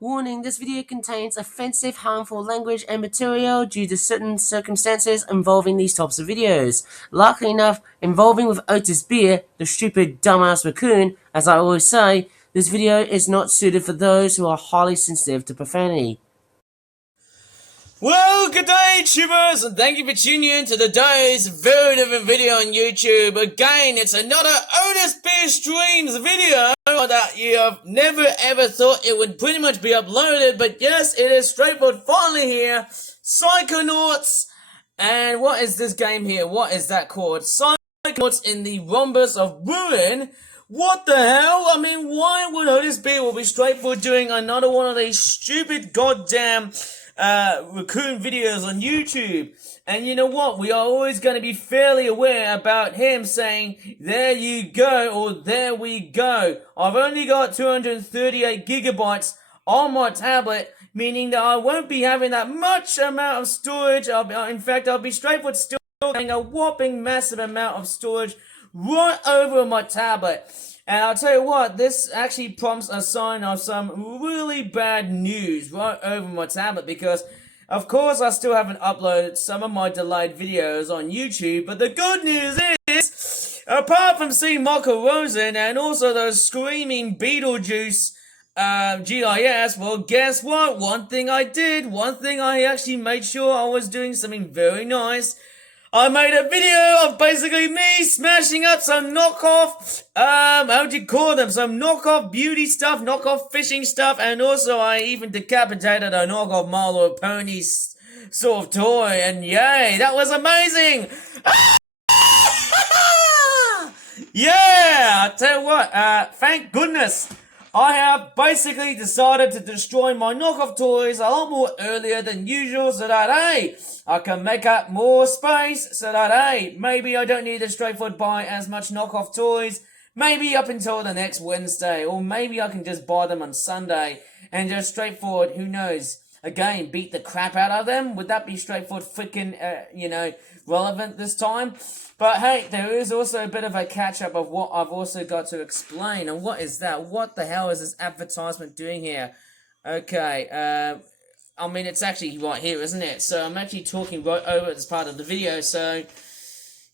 Warning, this video contains offensive, harmful language and material due to certain circumstances involving these types of videos. Luckily enough, involving with Otis Beer, the stupid dumbass raccoon, as I always say, this video is not suited for those who are highly sensitive to profanity. Well, good day, tubers, and thank you for tuning in to today's very different video on YouTube. Again, it's another Otis Beer Streams video that you have never ever thought it would pretty much be uploaded, but yes, it is straightforward finally here. Psychonauts, and what is this game here? What is that called? Psychonauts in the Rhombus of Ruin. What the hell? I mean, why would Otis Beer will be straightforward doing another one of these stupid goddamn raccoon videos on YouTube? And you know what? We are always going to be fairly aware about him saying, there you go, or there we go. I've only got 238 gigabytes on my tablet, meaning that I won't be having that much amount of storage. In fact, I'll be straightforward still having a whopping massive amount of storage right over my tablet. And I'll tell you what, this actually prompts a sign of some really bad news right over my tablet, because of course I still haven't uploaded some of my delayed videos on YouTube, but the good news is, apart from seeing Michael Rosen and also those screaming Beetlejuice GIS, well, guess what? One thing I actually made sure I was doing something very nice. I made a video of basically me smashing up some knockoff, how do you call them? Some knockoff beauty stuff, knockoff fishing stuff, and also I even decapitated a knockoff My Little Pony sort of toy, and yay, that was amazing! Yeah, I tell you what, thank goodness I have basically decided to destroy my knockoff toys a lot more earlier than usual, so that, hey, I can make up more space, so that, hey, maybe I don't need to straightforward buy as much knockoff toys, maybe up until the next Wednesday, or maybe I can just buy them on Sunday, and just straightforward, who knows, again, beat the crap out of them. Would that be straightforward freaking, relevant this time? But hey, there is also a bit of a catch-up of what I've also got to explain. And what is that? What the hell is this advertisement doing here? Okay, I mean, it's actually right here, isn't it? So I'm actually talking right over this part of the video, so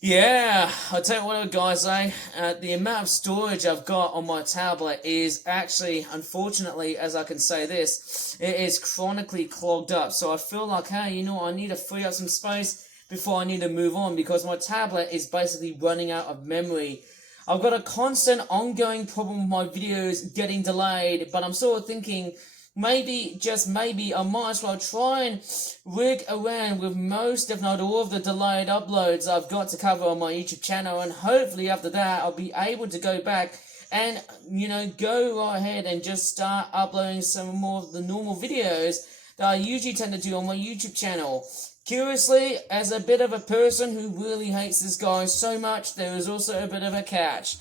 yeah, I'll tell you what, guys, the amount of storage I've got on my tablet is actually, unfortunately, as I can say this, it is chronically clogged up. So I feel like, hey, you know, I need to free up some space before I need to move on, because my tablet is basically running out of memory. I've got a constant ongoing problem with my videos getting delayed, but I'm sort of thinking, maybe, just maybe, I might as well try and rig around with most, if not all, of the delayed uploads I've got to cover on my YouTube channel, and hopefully after that I'll be able to go back and, you know, go right ahead and just start uploading some more of the normal videos that I usually tend to do on my YouTube channel. Curiously, as a bit of a person who really hates this guy so much, there is also a bit of a catch.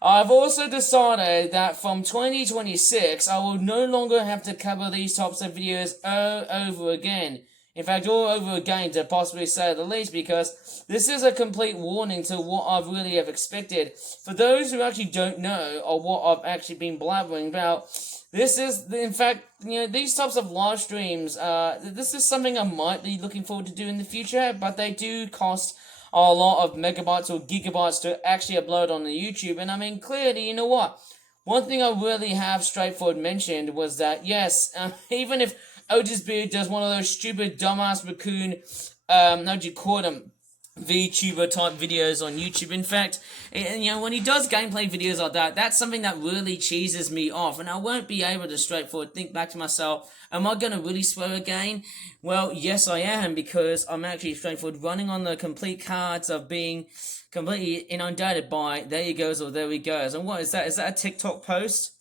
I've also decided that from 2026, I will no longer have to cover these types of videos all over again. In fact, all over again, to possibly say the least, because this is a complete warning to what I really have expected. For those who actually don't know, or what I've actually been blabbering about, this is, in fact, you know, these types of live streams, this is something I might be looking forward to do in the future, but they do cost a lot of megabytes or gigabytes to actually upload on the YouTube. And I mean, clearly, you know what? One thing I really have straightforward mentioned was that, yes, even if Otis Beard does one of those stupid dumbass raccoon, how do you call them, VTuber type videos on YouTube. In fact, and, you know, when he does gameplay videos like that, that's something that really cheeses me off, and I won't be able to straightforward think back to myself, am I going to really swear again? Well, yes I am, because I'm actually straightforward running on the complete cards of being completely inundated by there you goes or there we goes. And what is that? Is that a TikTok post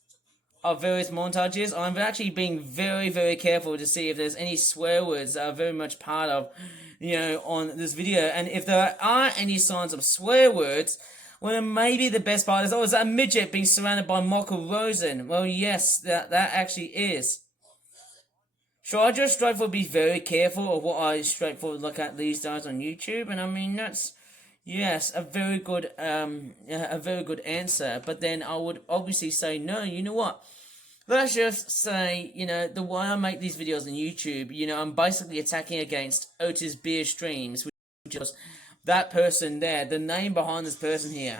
of various montages? I'm actually being very, very careful to see if there's any swear words that are very much part of, you know, on this video. And if there are any signs of swear words, well, then maybe the best part is, oh, is that a midget being surrounded by Michael Rosen? Well, yes, that actually is. So I just straightforward be very careful of what I straightforward look at these days on YouTube, and I mean, that's, yes, a very good answer. But then I would obviously say, no, you know what? let's just say, the way I make these videos on YouTube, I'm basically attacking against Otis Beer Streams, which was that person there, the name behind this person here.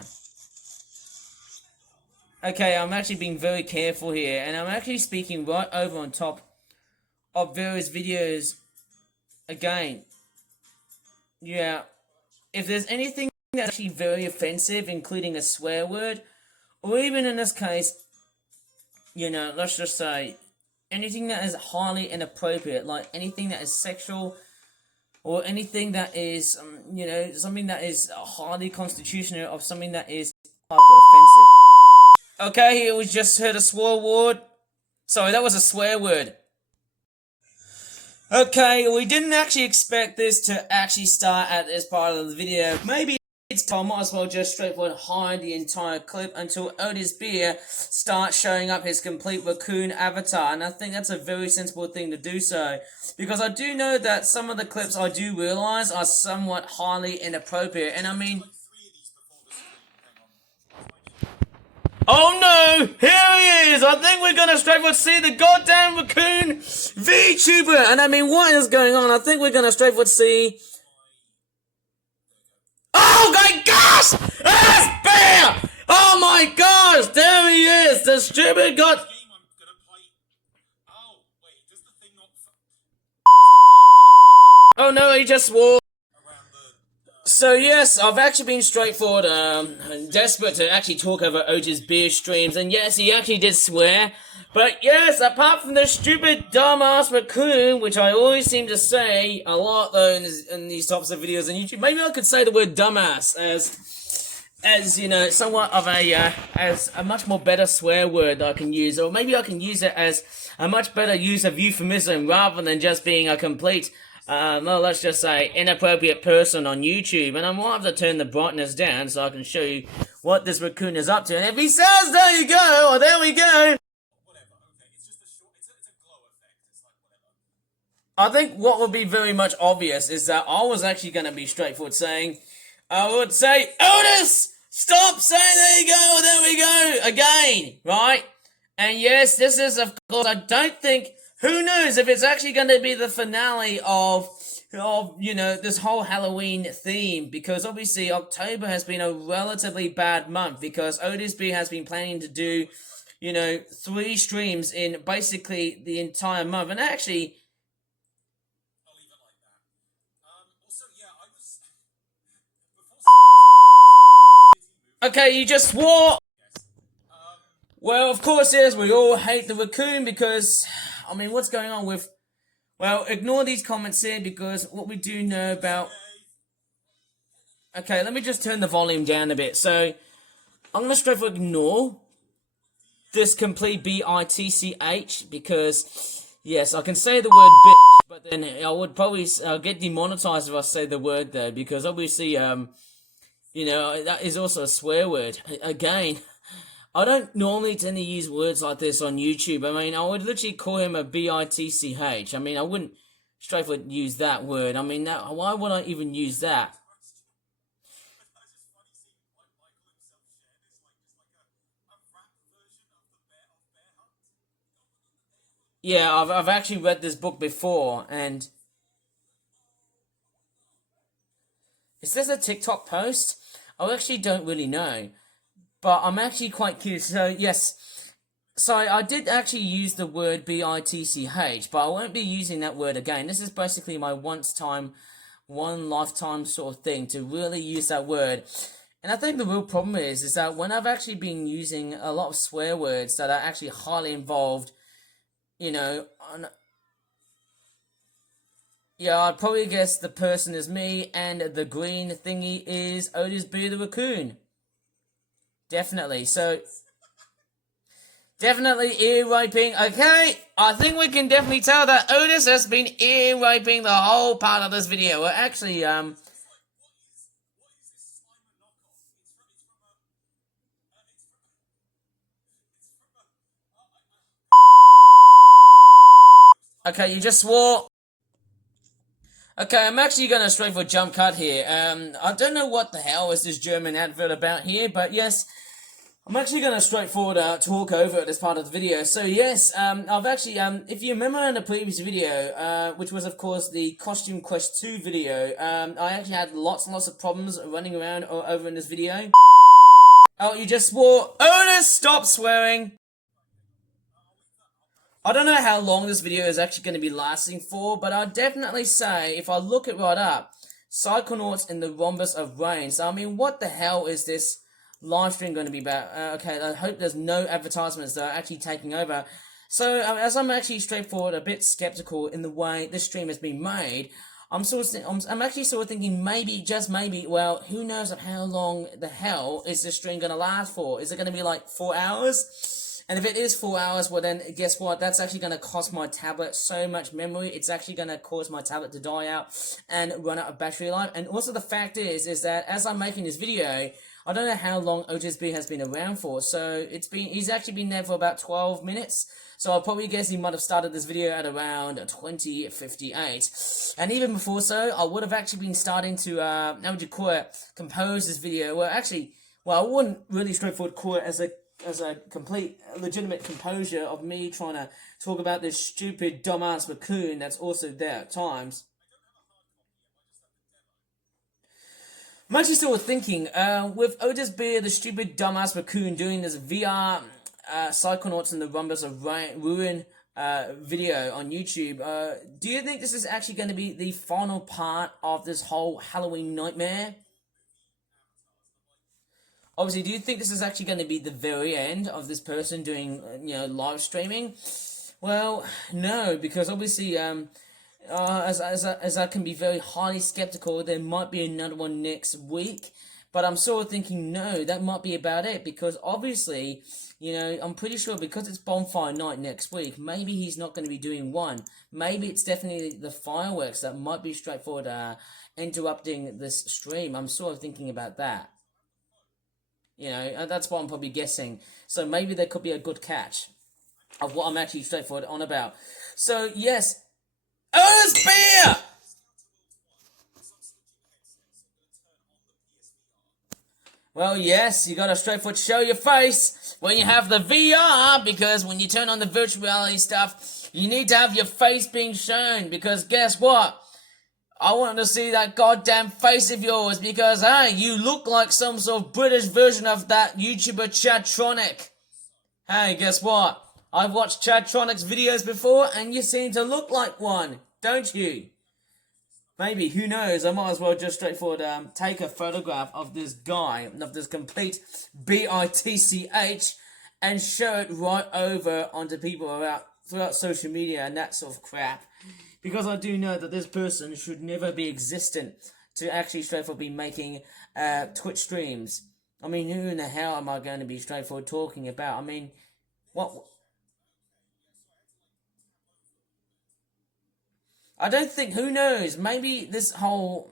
Okay, I'm actually being very careful here, and I'm actually speaking right over on top of various videos again. Yeah, if there's anything that's actually very offensive, including a swear word, or even in this case, let's just say, anything that is highly inappropriate, like anything that is sexual, or anything that is, something that is highly constitutional, or something that is hyper offensive. Okay, here we just heard a swear word. Sorry, that was a swear word. Okay, we didn't actually expect this to actually start at this part of the video. Maybe it's time, might as well just straightforward hide the entire clip until Otis Beer starts showing up his complete raccoon avatar, and I think that's a very sensible thing to do so, because I do know that some of the clips I do realise are somewhat highly inappropriate, and I mean... Oh no! Here he is! I think we're gonna straightforward see the goddamn raccoon VTuber! And I mean, what is going on? I think we're gonna straightforward see... Oh my gosh! It's Bear! Oh my gosh! There he is! The stupid god... Oh no, he just swore. So yes, I've actually been straightforward, desperate to actually talk over Otis Beer Streams, and yes, he actually did swear, but yes, apart from the stupid dumbass raccoon, which I always seem to say a lot though in these types of videos on YouTube, maybe I could say the word dumbass as somewhat of as a much more better swear word that I can use, or maybe I can use it as a much better use of euphemism rather than just being a complete well, let's just say inappropriate person on YouTube, and I might have to turn the brightness down so I can show you what this raccoon is up to. And if he says, "There you go," or "There we go," whatever. Okay, it's just a glow effect. It's like whatever. I think what would be very much obvious is that I was actually going to be straightforward saying, I would say, "Otis, stop saying 'there you go,' or 'there we go' again," right? And yes, this is, of course, I don't think. Who knows if it's actually going to be the finale of this whole Halloween theme, because obviously October has been a relatively bad month because Otis B has been planning to do, 3 streams in basically the entire month, and actually... I'll leave it like that. Also, yeah, I was... Before starting, I was like... Okay, you just swore! Well, of course, yes, we all hate the raccoon because... I mean, what's going on with... Well, ignore these comments here because what we do know about... Okay, let me just turn the volume down a bit. So, I'm going to straightforward ignore this complete B-I-T-C-H because, yes, I can say the word bitch, but then I would probably get demonetized if I say the word though, because obviously, that is also a swear word. Again... I don't normally tend to use words like this on YouTube. I mean, I would literally call him a B-I-T-C-H. I mean, I wouldn't straightforward use that word. I mean, why would I even use that? Yeah, I've actually read this book before, and... Is this a TikTok post? I actually don't really know. But I'm actually quite curious. So, yes. So, I did actually use the word B-I-T-C-H, but I won't be using that word again. This is basically my one lifetime sort of thing to really use that word. And I think the real problem is that when I've actually been using a lot of swear words that are actually highly involved, yeah, I'd probably guess the person is me, and the green thingy is Otis B the Raccoon. Definitely. So, definitely ear raping. Okay, I think we can definitely tell that Otis has been ear raping the whole part of this video. We're actually, Okay, you just swore. Okay, I'm actually gonna straightforward jump cut here. I don't know what the hell is this German advert about here, but yes, I'm actually going to straightforward talk over this part of the video. So yes, I've actually, if you remember in the previous video, which was of course the Costume Quest 2 video, I actually had lots and lots of problems running around over in this video. Oh, you just swore. Otis, stop swearing! I don't know how long this video is actually going to be lasting for, but I'd definitely say, if I look it right up, Psychonauts in the Rhombus of Rain. So, I mean, what the hell is this live stream going to be about? Okay, I hope there's no advertisements that are actually taking over. So, as I'm actually straightforward, a bit skeptical in the way this stream has been made, I'm actually sort of thinking maybe, just maybe, well, who knows of how long the hell is this stream going to last for? Is it going to be like 4 hours? And if it is 4 hours, well then, guess what? That's actually going to cost my tablet so much memory. It's actually going to cause my tablet to die out and run out of battery life. And also the fact is that as I'm making this video, I don't know how long OTSB has been around for. So he's actually been there for about 12 minutes. So I'll probably guess he might have started this video at around 20:58. And even before so, I would have actually been starting to, how would you call it, compose this video. Well, actually, I wouldn't really straightforward call it as a complete legitimate composure of me trying to talk about this stupid dumbass raccoon that's also there at times. I'm actually still thinking, with Otis Beer, the stupid dumbass raccoon, doing this VR Psychonauts in the Rhombus of Ruin video on YouTube, do you think this is actually going to be the final part of this whole Halloween nightmare? Obviously, do you think this is actually going to be the very end of this person doing, live streaming? Well, no, because obviously, as I can be very highly skeptical, there might be another one next week. But I'm sort of thinking, no, that might be about it. Because obviously, I'm pretty sure because it's Bonfire Night next week, maybe he's not going to be doing one. Maybe it's definitely the fireworks that might be straightforward interrupting this stream. I'm sort of thinking about that. That's what I'm probably guessing. So maybe there could be a good catch of what I'm actually straightforward on about. So, yes. Otis Beer! Well, yes, you gotta straightforward show your face when you have the VR, because when you turn on the virtual reality stuff, you need to have your face being shown, because guess what? I want to see that goddamn face of yours because, hey, you look like some sort of British version of that YouTuber Chadtronic. Hey, guess what? I've watched Chadtronic's videos before and you seem to look like one, don't you? Maybe, who knows, I might as well just straightforward take a photograph of this guy, of this complete bitch, and show it right over onto people throughout social media and that sort of crap. Because I do know that this person should never be existent to actually straightforward be making Twitch streams. I mean, who in the hell am I going to be straightforward talking about? I mean, what? I don't think, who knows, maybe this whole...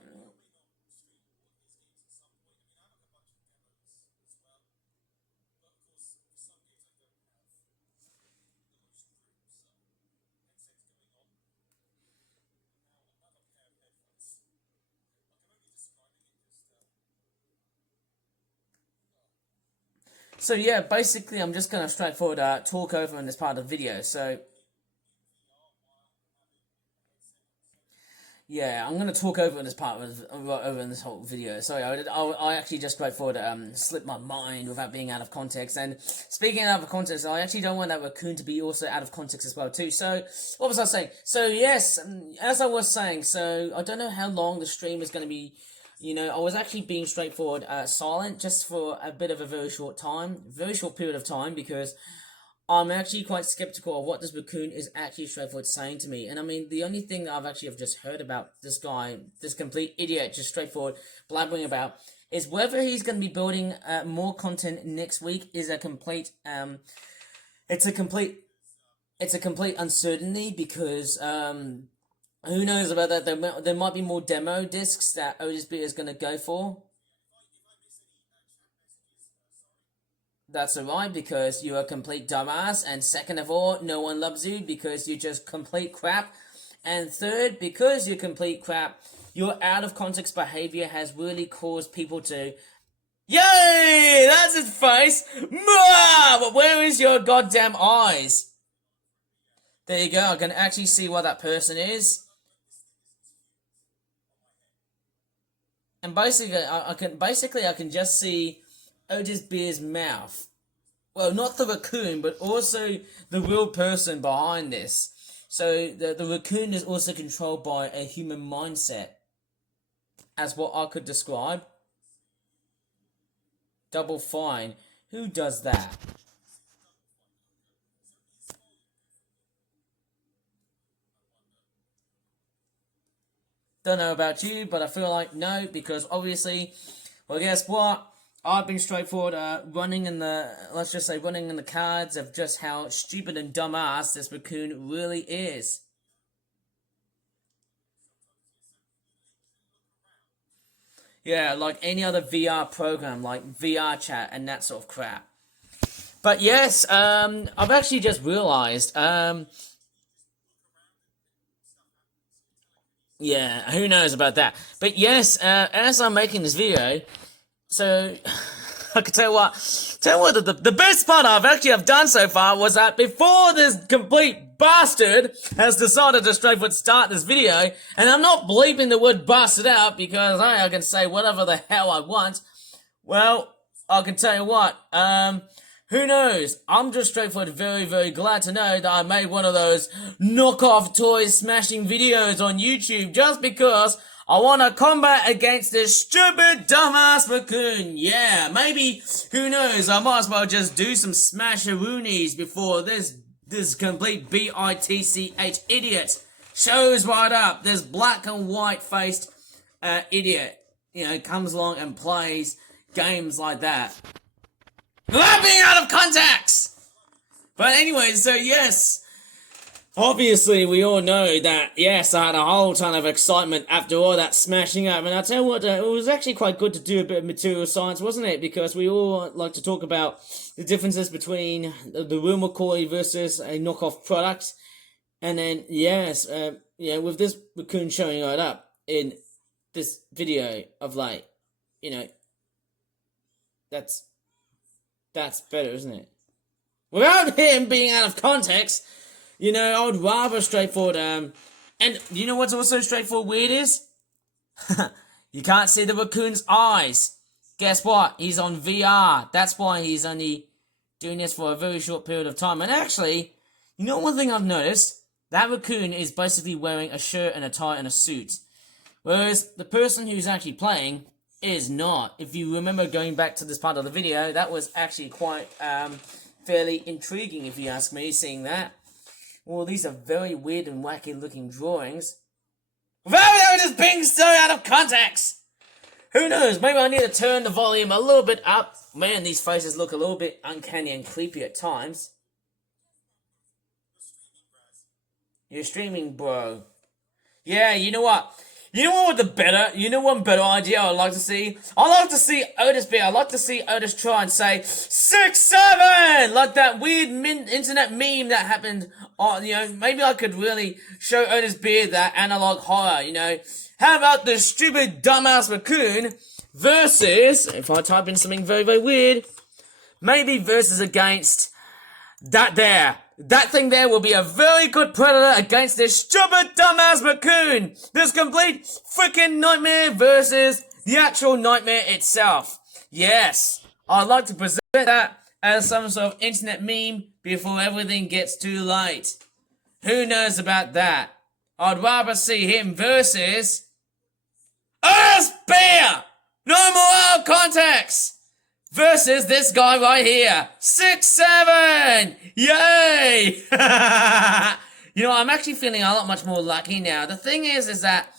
So yeah, basically I'm just going to straightforward talk over in this part of the video, so... Yeah, I'm going to talk over in this part over in this whole video. Sorry, I actually just straightforward slipped my mind without being out of context. And speaking out of context, I actually don't want that raccoon to be also out of context as well too. So, what was I saying? So yes, as I was saying, so I don't know how long the stream is going to be. I was actually being straightforward silent just for a bit of a very short period of time, because I'm actually quite skeptical of what this raccoon is actually straightforward saying to me. And I mean, the only thing that I've just heard about this guy, this complete idiot, just straightforward blabbering about, is whether he's going to be building more content next week is a complete, it's a complete uncertainty, because who knows about that? There might be more demo discs that OSB is going to go for. That's alright, because you're a complete dumbass, and second of all, no one loves you because you're just complete crap, and third, because you're complete crap, your out of context behavior has really caused people to Yay! That's his face! But where is your goddamn eyes? There you go, I can actually see what that person is. And basically, I can just see Otis Beer's mouth. Well, not the raccoon, but also the real person behind this. So the raccoon is also controlled by a human mindset, as what I could describe. Double Fine. Who does that? Don't know about you, but I feel like no, because obviously, well, guess what? I've been straightforward, running in the cards of just how stupid and dumbass this raccoon really is. Yeah, like any other VR program, like VR chat and that sort of crap. But yes, I've actually just realised, yeah, who knows about that? But yes, as I'm making this video, so I can tell you what, the best part I've done so far was that before this complete bastard has decided to straightforward start this video, and I'm not bleeping the word bastard out because I can say whatever the hell I want. Well, I can tell you what, who knows? I'm just straightforward very, very glad to know that I made one of those knockoff toy smashing videos on YouTube just because I want to combat against this stupid dumbass raccoon. Yeah, maybe, who knows, I might as well just do some smasheroonies before this complete bitch idiot shows right up. This black and white faced idiot, comes along and plays games like that. Without being out of context! But anyway, so yes, obviously we all know that, yes, I had a whole ton of excitement after all that smashing up, and I'll tell you what, it was actually quite good to do a bit of material science, wasn't it? Because we all like to talk about the differences between the real McCoy versus a knockoff product, and then, yes, with this raccoon showing right up in this video of, like, that's better, isn't it? Without him being out of context, I would rather straightforward, and you know what's also straightforward weird is? You can't see the raccoon's eyes. Guess what? He's on VR. That's why he's only doing this for a very short period of time. And actually, one thing I've noticed? That raccoon is basically wearing a shirt and a tie and a suit. Whereas the person who's actually playing is not. If you remember going back to this part of the video, that was actually quite fairly intriguing, if you ask me, seeing that. Well, these are very weird and wacky looking drawings. Without just being so out of context! Who knows, maybe I need to turn the volume a little bit up. Man, these faces look a little bit uncanny and creepy at times. You're streaming, bro. Yeah, you know what? One better idea I'd like to see? I'd like to see Otis Beer. I'd like to see Otis try and say 6-7, like that weird internet meme that happened. Maybe I could really show Otis Beer that analog horror. How about the stupid dumbass raccoon versus, if I type in something very, very weird, maybe versus against that there. That thing there will be a very good predator against this stupid dumbass raccoon. This complete freaking nightmare versus the actual nightmare itself. Yes, I'd like to present that as some sort of internet meme before everything gets too late. Who knows about that? I'd rather see him versus Otis Beer! No more out of context! Versus this guy right here. 6-7! Yay! I'm actually feeling a lot much more lucky now. The thing is that,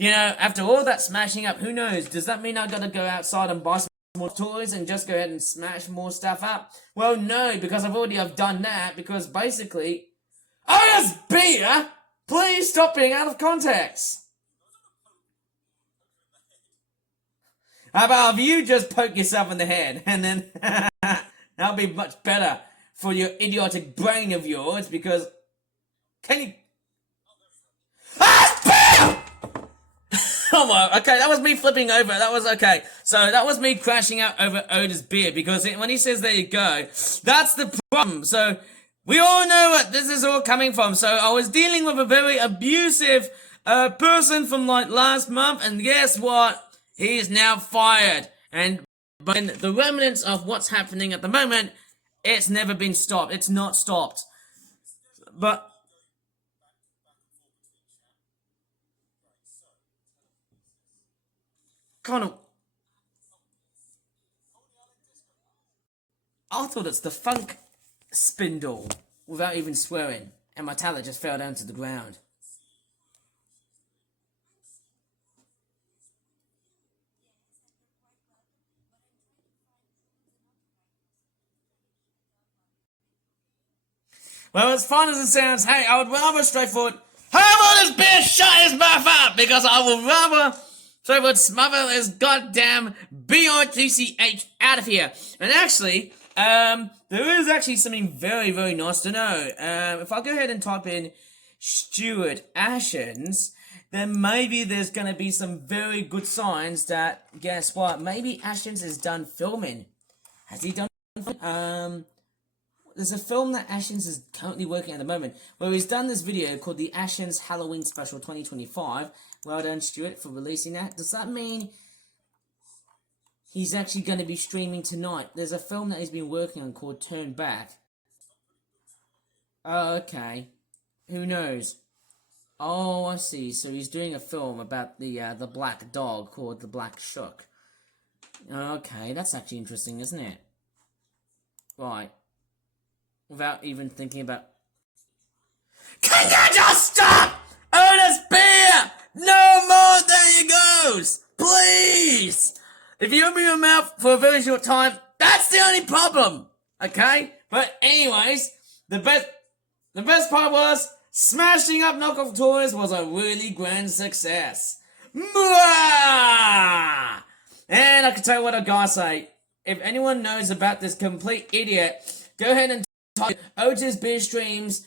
after all that smashing up, who knows? Does that mean I gotta go outside and buy some more toys and just go ahead and smash more stuff up? Well, no, because I've done that, because basically, Otis Beer, please stop being out of context. How about if you just poke yourself in the head, and then that'll be much better for your idiotic brain of yours, because can you... Ah, Oh, well, okay, that was me flipping over. That was okay. So that was me crashing out over Oda's beard because when he says there you go, that's the problem. So we all know what this is all coming from. So I was dealing with a very abusive person from like last month, and guess what? He is now fired. And but the remnants of what's happening at the moment, it's never been stopped. It's not stopped. But Connor, I thought it's the funk spindle without even swearing, and my talent just fell down to the ground. Well, as fun as it sounds, hey, I would rather straightforward. How about this bitch shut his mouth up? Because I would rather straightforward smother his goddamn BITCH out of here. And actually, there is actually something very, very nice to know. If I go ahead and type in Stuart Ashens, then maybe there's going to be some very good signs that, guess what, maybe Ashens is done filming. Has he done there's a film that Ashens is currently working at the moment, where he's done this video called the Ashens Halloween Special 2025. Well done, Stuart, for releasing that. Does that mean he's actually going to be streaming tonight? There's a film that he's been working on called Turn Back. Oh, okay. Who knows? Oh, I see. So he's doing a film about the black dog called the Black Shuck. Okay, that's actually interesting, isn't it? Right. Without even thinking about... Can you just stop? Ernest Beer! No more there you goes! Please! If you open your mouth for a very short time, that's the only problem! Okay? But anyways, the best part was, smashing up Knockoff Toys was a really grand success. Mwah! And I can tell you what I gotta say. If anyone knows about this complete idiot, go ahead and type Otis Beer Streams,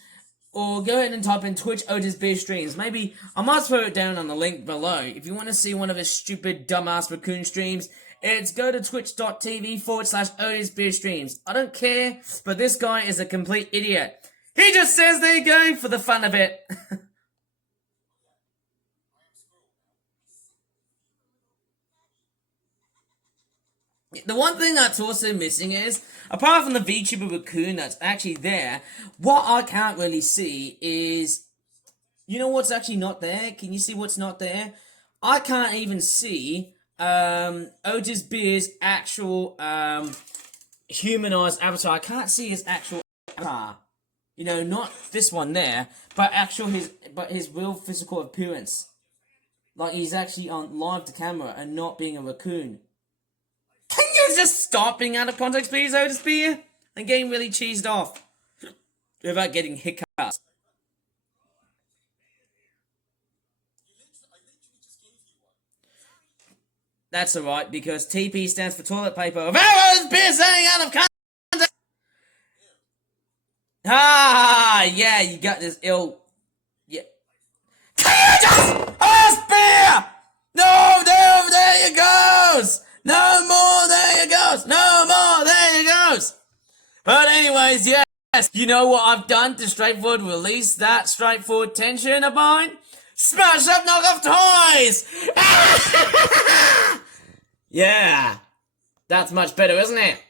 or go ahead and type in Twitch Otis Beer Streams. Maybe I might throw it down on the link below. If you want to see one of his stupid dumbass raccoon streams, it's go to twitch.tv/Otis Beer Streams. I don't care, but this guy is a complete idiot. He just says there you go for the fun of it. The one thing that's also missing is, apart from the VTuber raccoon that's actually there, what I can't really see is, you know what's actually not there? Can you see what's not there? I can't even see Otis Beer's actual humanized avatar. I can't see his actual avatar. You know, not this one there, but his real physical appearance. Like he's actually on live to camera and not being a raccoon. Can you just stop being out of context, please, Otis Beer? I'm getting really cheesed off. Without getting hiccups. That's alright, because TP stands for toilet paper. Without Otis Beer saying out of context! Ah, yeah, you got this ill... Yeah. Can you just... Otis Beer! No, there you goes! No more, there you goes! No more, there you goes! But anyways, yes, you know what I've done to straightforward release that straightforward tension of mine? Smash up Knockoff Toys! Yeah, that's much better, isn't it?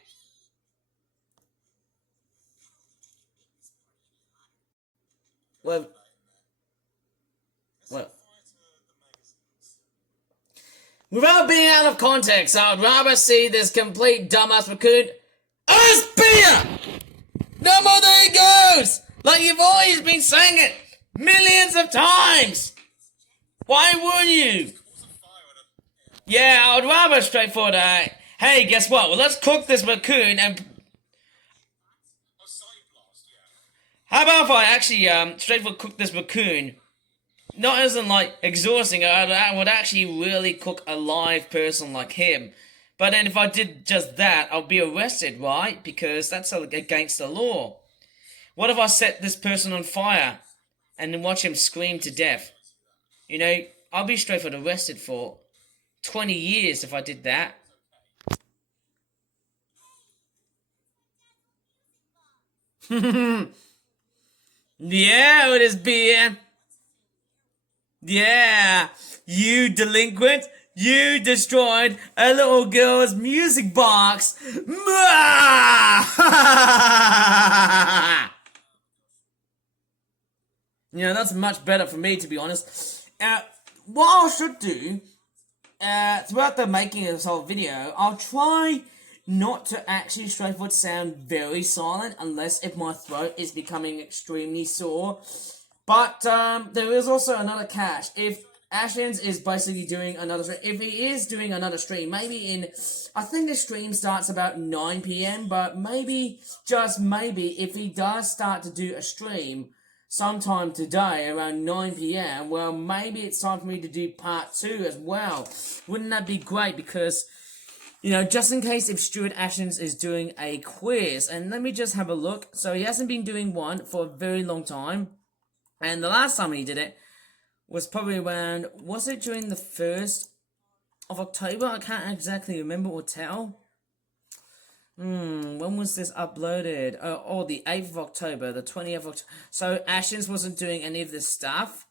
Well... Without being out of context, I would rather see this complete dumbass raccoon. Otis Beer! No more there he goes! Like you've always been saying it millions of times! Why wouldn't you? Yeah, I would rather straightforward, hey, guess what? Well, let's cook this raccoon and... How about if I actually, straightforward cook this raccoon? Not as in, like, exhausting, I would actually really cook a live person like him. But then if I did just that, I'll be arrested, right? Because that's against the law. What if I set this person on fire and then watch him scream to death? You know, I'll be straightforward arrested for 20 years if I did that. Yeah, it is beer. Yeah, you delinquent. You destroyed a little girl's music box. Yeah, that's much better for me, to be honest. What I should do, throughout the making of this whole video, I'll try not to actually straightforward sound very silent, unless if my throat is becoming extremely sore. But there is also another catch. If Ashens is basically doing another stream, if he is doing another stream, maybe I think the stream starts about 9 p.m, but maybe, just maybe, if he does start to do a stream sometime today around 9 p.m, well, maybe it's time for me to do part 2 as well. Wouldn't that be great? Because, you know, just in case if Stuart Ashens is doing a quiz, and let me just have a look. So he hasn't been doing one for a very long time, and the last time he did it was probably around, was it during the 1st of October? I can't exactly remember or tell. When was this uploaded? Oh, the 8th of October, the 20th of October. So Ashens wasn't doing any of this stuff?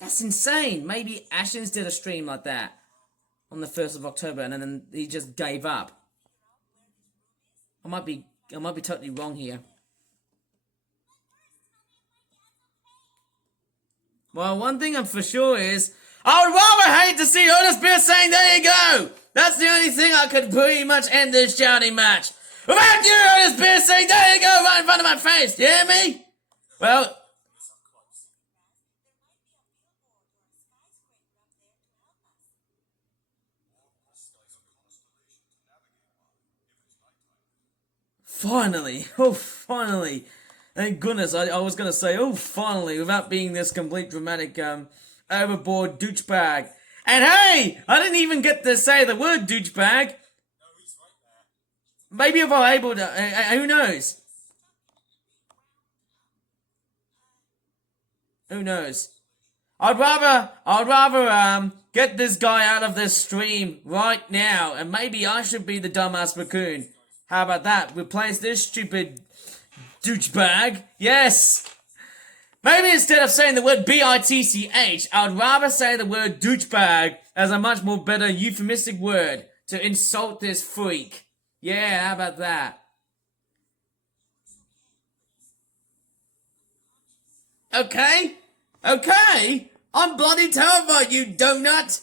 That's insane. Maybe Ashens did a stream like that on the 1st of October and then he just gave up. I might be totally wrong here. Well, one thing I'm for sure is, I would rather hate to see Otis Beer saying, there you go! That's the only thing I could pretty much end this shouting match. Without you, Otis Beer saying, there you go, right in front of my face, you hear me? Well, finally, oh finally. Thank goodness, I was going to say, oh, finally, without being this complete dramatic, overboard douchebag. And hey, I didn't even get to say the word douchebag. Maybe if I'm able to, who knows? Who knows? I'd rather, get this guy out of this stream right now, and maybe I should be the dumbass raccoon. How about that? Replace this stupid douchebag. Yes. Maybe instead of saying the word B-I-T-C-H, I would rather say the word douchebag as a much more better euphemistic word to insult this freak. Yeah, how about that? Okay? Okay? I'm bloody terrified, you donut!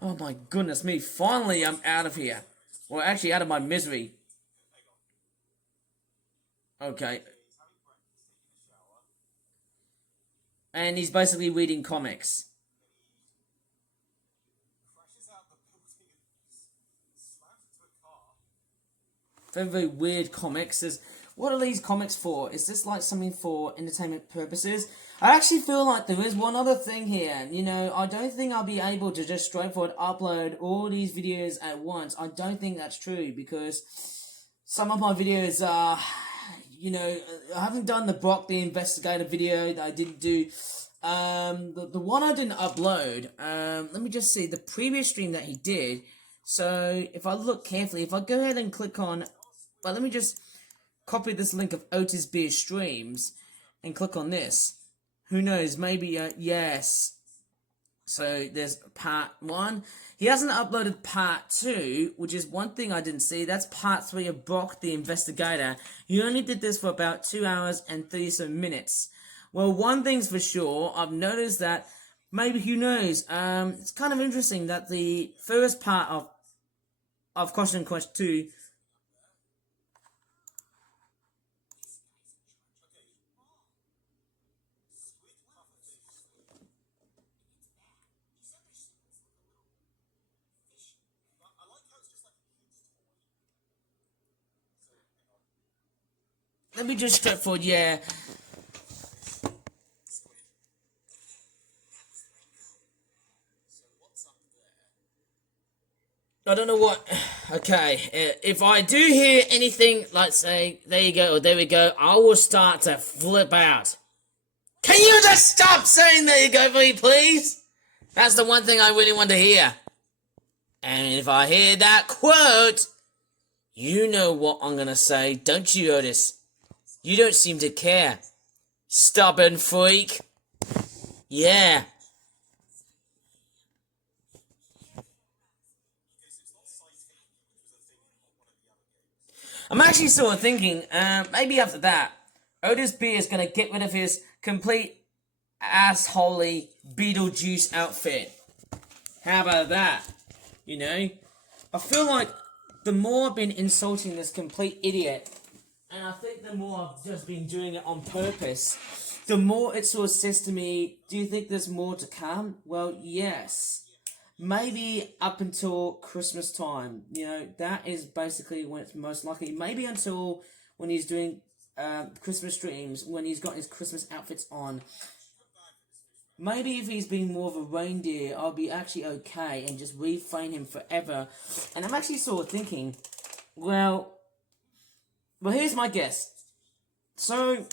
Oh my goodness me, finally I'm out of here. Well, actually out of my misery. Okay. And he's basically reading comics. Very, very weird comics. What are these comics for? Is this like something for entertainment purposes? I actually feel like there is one other thing here. You know, I don't think I'll be able to just straightforward upload all these videos at once. I don't think that's true because some of my videos are, you know, I haven't done the Brock the Investigator video that I didn't do. The one I didn't upload, let me just see, the previous stream that he did. So, if I look carefully, if I go ahead and click on, well, let me just copy this link of Otis Beer streams and click on this. Who knows, maybe, yes. So, there's part 1. He hasn't uploaded part 2, which is one thing I didn't see. That's part 3 of Brock the Investigator. He only did this for about 2 hours and 30-some minutes. Well, one thing's for sure, I've noticed that, maybe, who knows, it's kind of interesting that the first part of Question Quest 2, let me just step forward, yeah. I don't know what, okay, if I do hear anything like say, there you go, or there we go, I will start to flip out. Can you just stop saying there you go for me, please? That's the one thing I really want to hear. And if I hear that quote, you know what I'm gonna say, don't you, Otis? You don't seem to care. Stubborn freak. Yeah. I'm actually sort of thinking, maybe after that, Otis Beer is gonna get rid of his complete assholey Beetlejuice outfit. How about that? You know? I feel like the more I've been insulting this complete idiot, and I think the more I've just been doing it on purpose, the more it sort of says to me, do you think there's more to come? Well, yes. Maybe up until Christmas time. You know, that is basically when it's most likely. Maybe until when he's doing Christmas streams, when he's got his Christmas outfits on. Maybe if he's being more of a reindeer, I'll be actually okay and just refrain him forever. And I'm actually sort of thinking, well, here's my guess. So,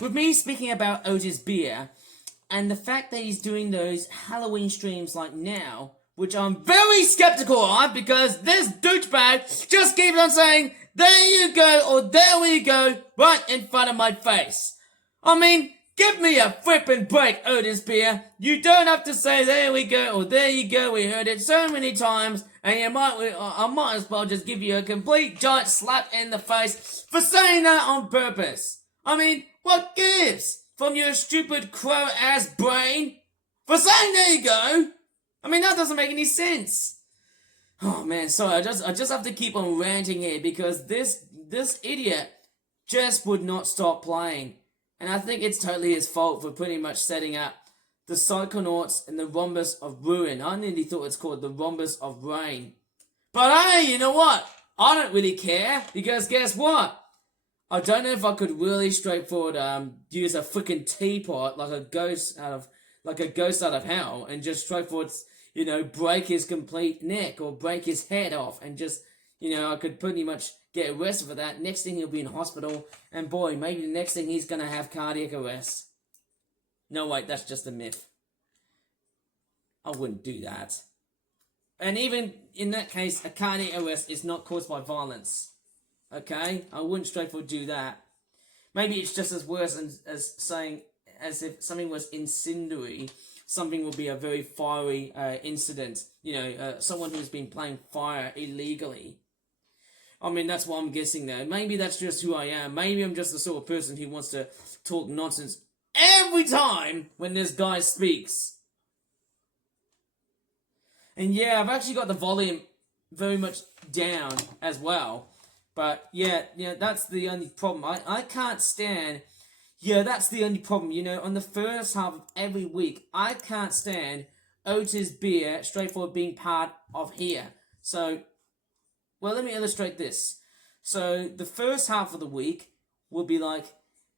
with me speaking about Otis Beer, and the fact that he's doing those Halloween streams like now, which I'm very skeptical of, because this douchebag just keeps on saying, there you go, or there we go, right in front of my face. I mean, give me a flippin' break, Otis Beer. You don't have to say, there we go, or there you go, we heard it so many times, and I might as well just give you a complete giant slap in the face for saying that on purpose. I mean, what gives? From your stupid crow-ass brain? For saying there you go? I mean, that doesn't make any sense. Oh man, sorry, I just have to keep on ranting here because this idiot just would not stop playing. And I think it's totally his fault for pretty much setting up the Psychonauts and the Rhombus of Ruin. I nearly thought it's called the Rhombus of Rain. But hey, you know what? I don't really care, because guess what? I don't know if I could really straightforward use a freaking teapot like a ghost out of hell and just straightforward, you know, break his complete neck or break his head off and just, you know, I could pretty much get arrested for that. Next thing he'll be in hospital, and boy, maybe the next thing he's gonna have cardiac arrest. No, wait, that's just a myth. I wouldn't do that. And even in that case, a cardiac arrest is not caused by violence. Okay? I wouldn't straightforward do that. Maybe it's just as worse as saying, as if something was incendiary, something would be a very fiery incident. You know, someone who's been playing fire illegally. I mean, that's what I'm guessing there. Maybe that's just who I am. Maybe I'm just the sort of person who wants to talk nonsense every time when this guy speaks. And yeah, I've actually got the volume very much down as well. But yeah, that's the only problem. I can't stand... Yeah, that's the only problem. You know, on the first half of every week, I can't stand Otis Beer straightforward being part of here. So, well, let me illustrate this. So, the first half of the week will be like,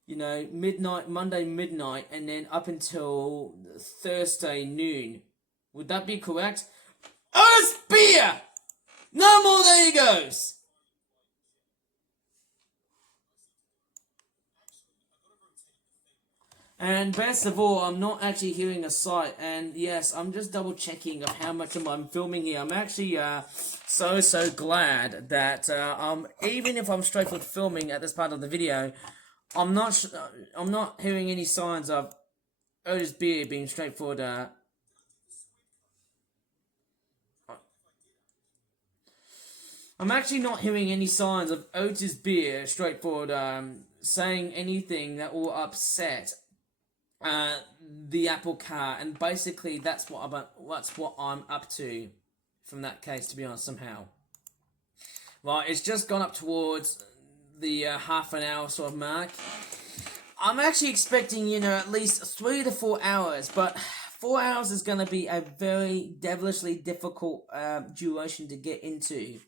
you know, midnight, Monday midnight, and then up until Thursday noon. Would that be correct? Otis Beer! No more there he goes! And best of all, I'm not actually hearing a sight. And yes, I'm just double checking of how much I'm filming here. I'm actually so glad that even if I'm straightforward filming at this part of the video, I'm not hearing any signs of Otis Beer being straightforward. I'm actually not hearing any signs of Otis Beer straightforward saying anything that will upset the Apple car, and basically that's what I'm up to from that case, to be honest, somehow. Right, it's just gone up towards the half an hour sort of mark. I'm actually expecting, you know, at least 3 to 4 hours, but 4 hours is going to be a very devilishly difficult duration to get into.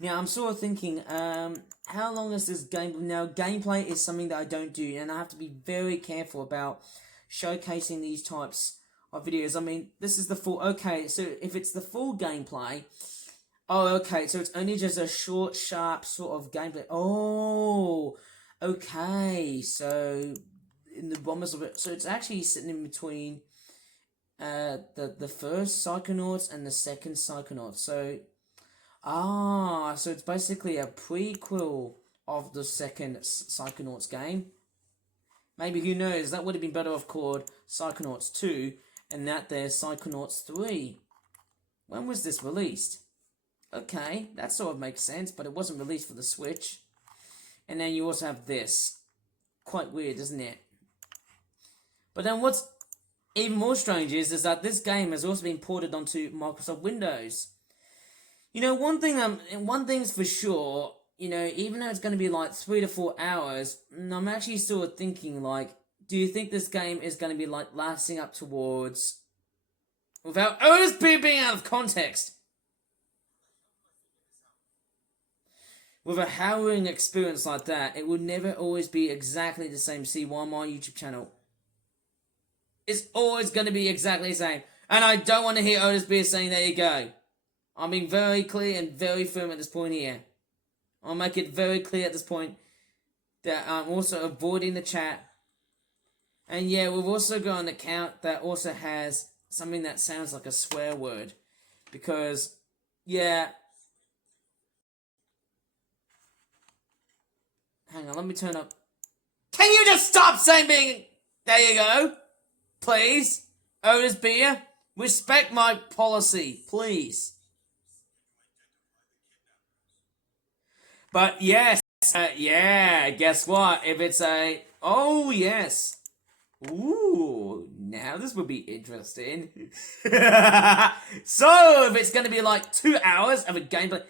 Now, I'm sort of thinking, how long is this game? Now, gameplay is something that I don't do, and I have to be very careful about showcasing these types of videos. I mean, this is the full... Okay, so if it's the full gameplay... Oh, okay, so it's only just a short, sharp sort of gameplay. Oh, okay, so in the bombers of it... So it's actually sitting in between the first Psychonauts and the second Psychonauts. So so it's basically a prequel of the second Psychonauts game. Maybe, who knows, that would have been better off called Psychonauts 2, and that there's Psychonauts 3. When was this released? Okay, that sort of makes sense, but it wasn't released for the Switch. And then you also have this. Quite weird, isn't it? But then what's even more strange is that this game has also been ported onto Microsoft Windows. You know, one thing's for sure, you know, even though it's going to be like 3 to 4 hours, I'm actually sort of thinking, like, do you think this game is going to be like lasting up towards, without Otis being out of context, with a harrowing experience like that, it will never always be exactly the same. See, on my YouTube channel, it's always going to be exactly the same. And I don't want to hear Otis Beer saying, there you go. I'm being very clear and very firm at this point here. I'll make it very clear at this point that I'm also avoiding the chat. And yeah, we've also got an account that also has something that sounds like a swear word. Because, yeah. Hang on, let me turn up. Can you just stop saying being... There you go. Please. Otis Beer. Respect my policy, please. But yes, yeah, guess what? If it's a... Oh, yes. Ooh, now this would be interesting. So, if it's going to be like 2 hours of a gameplay...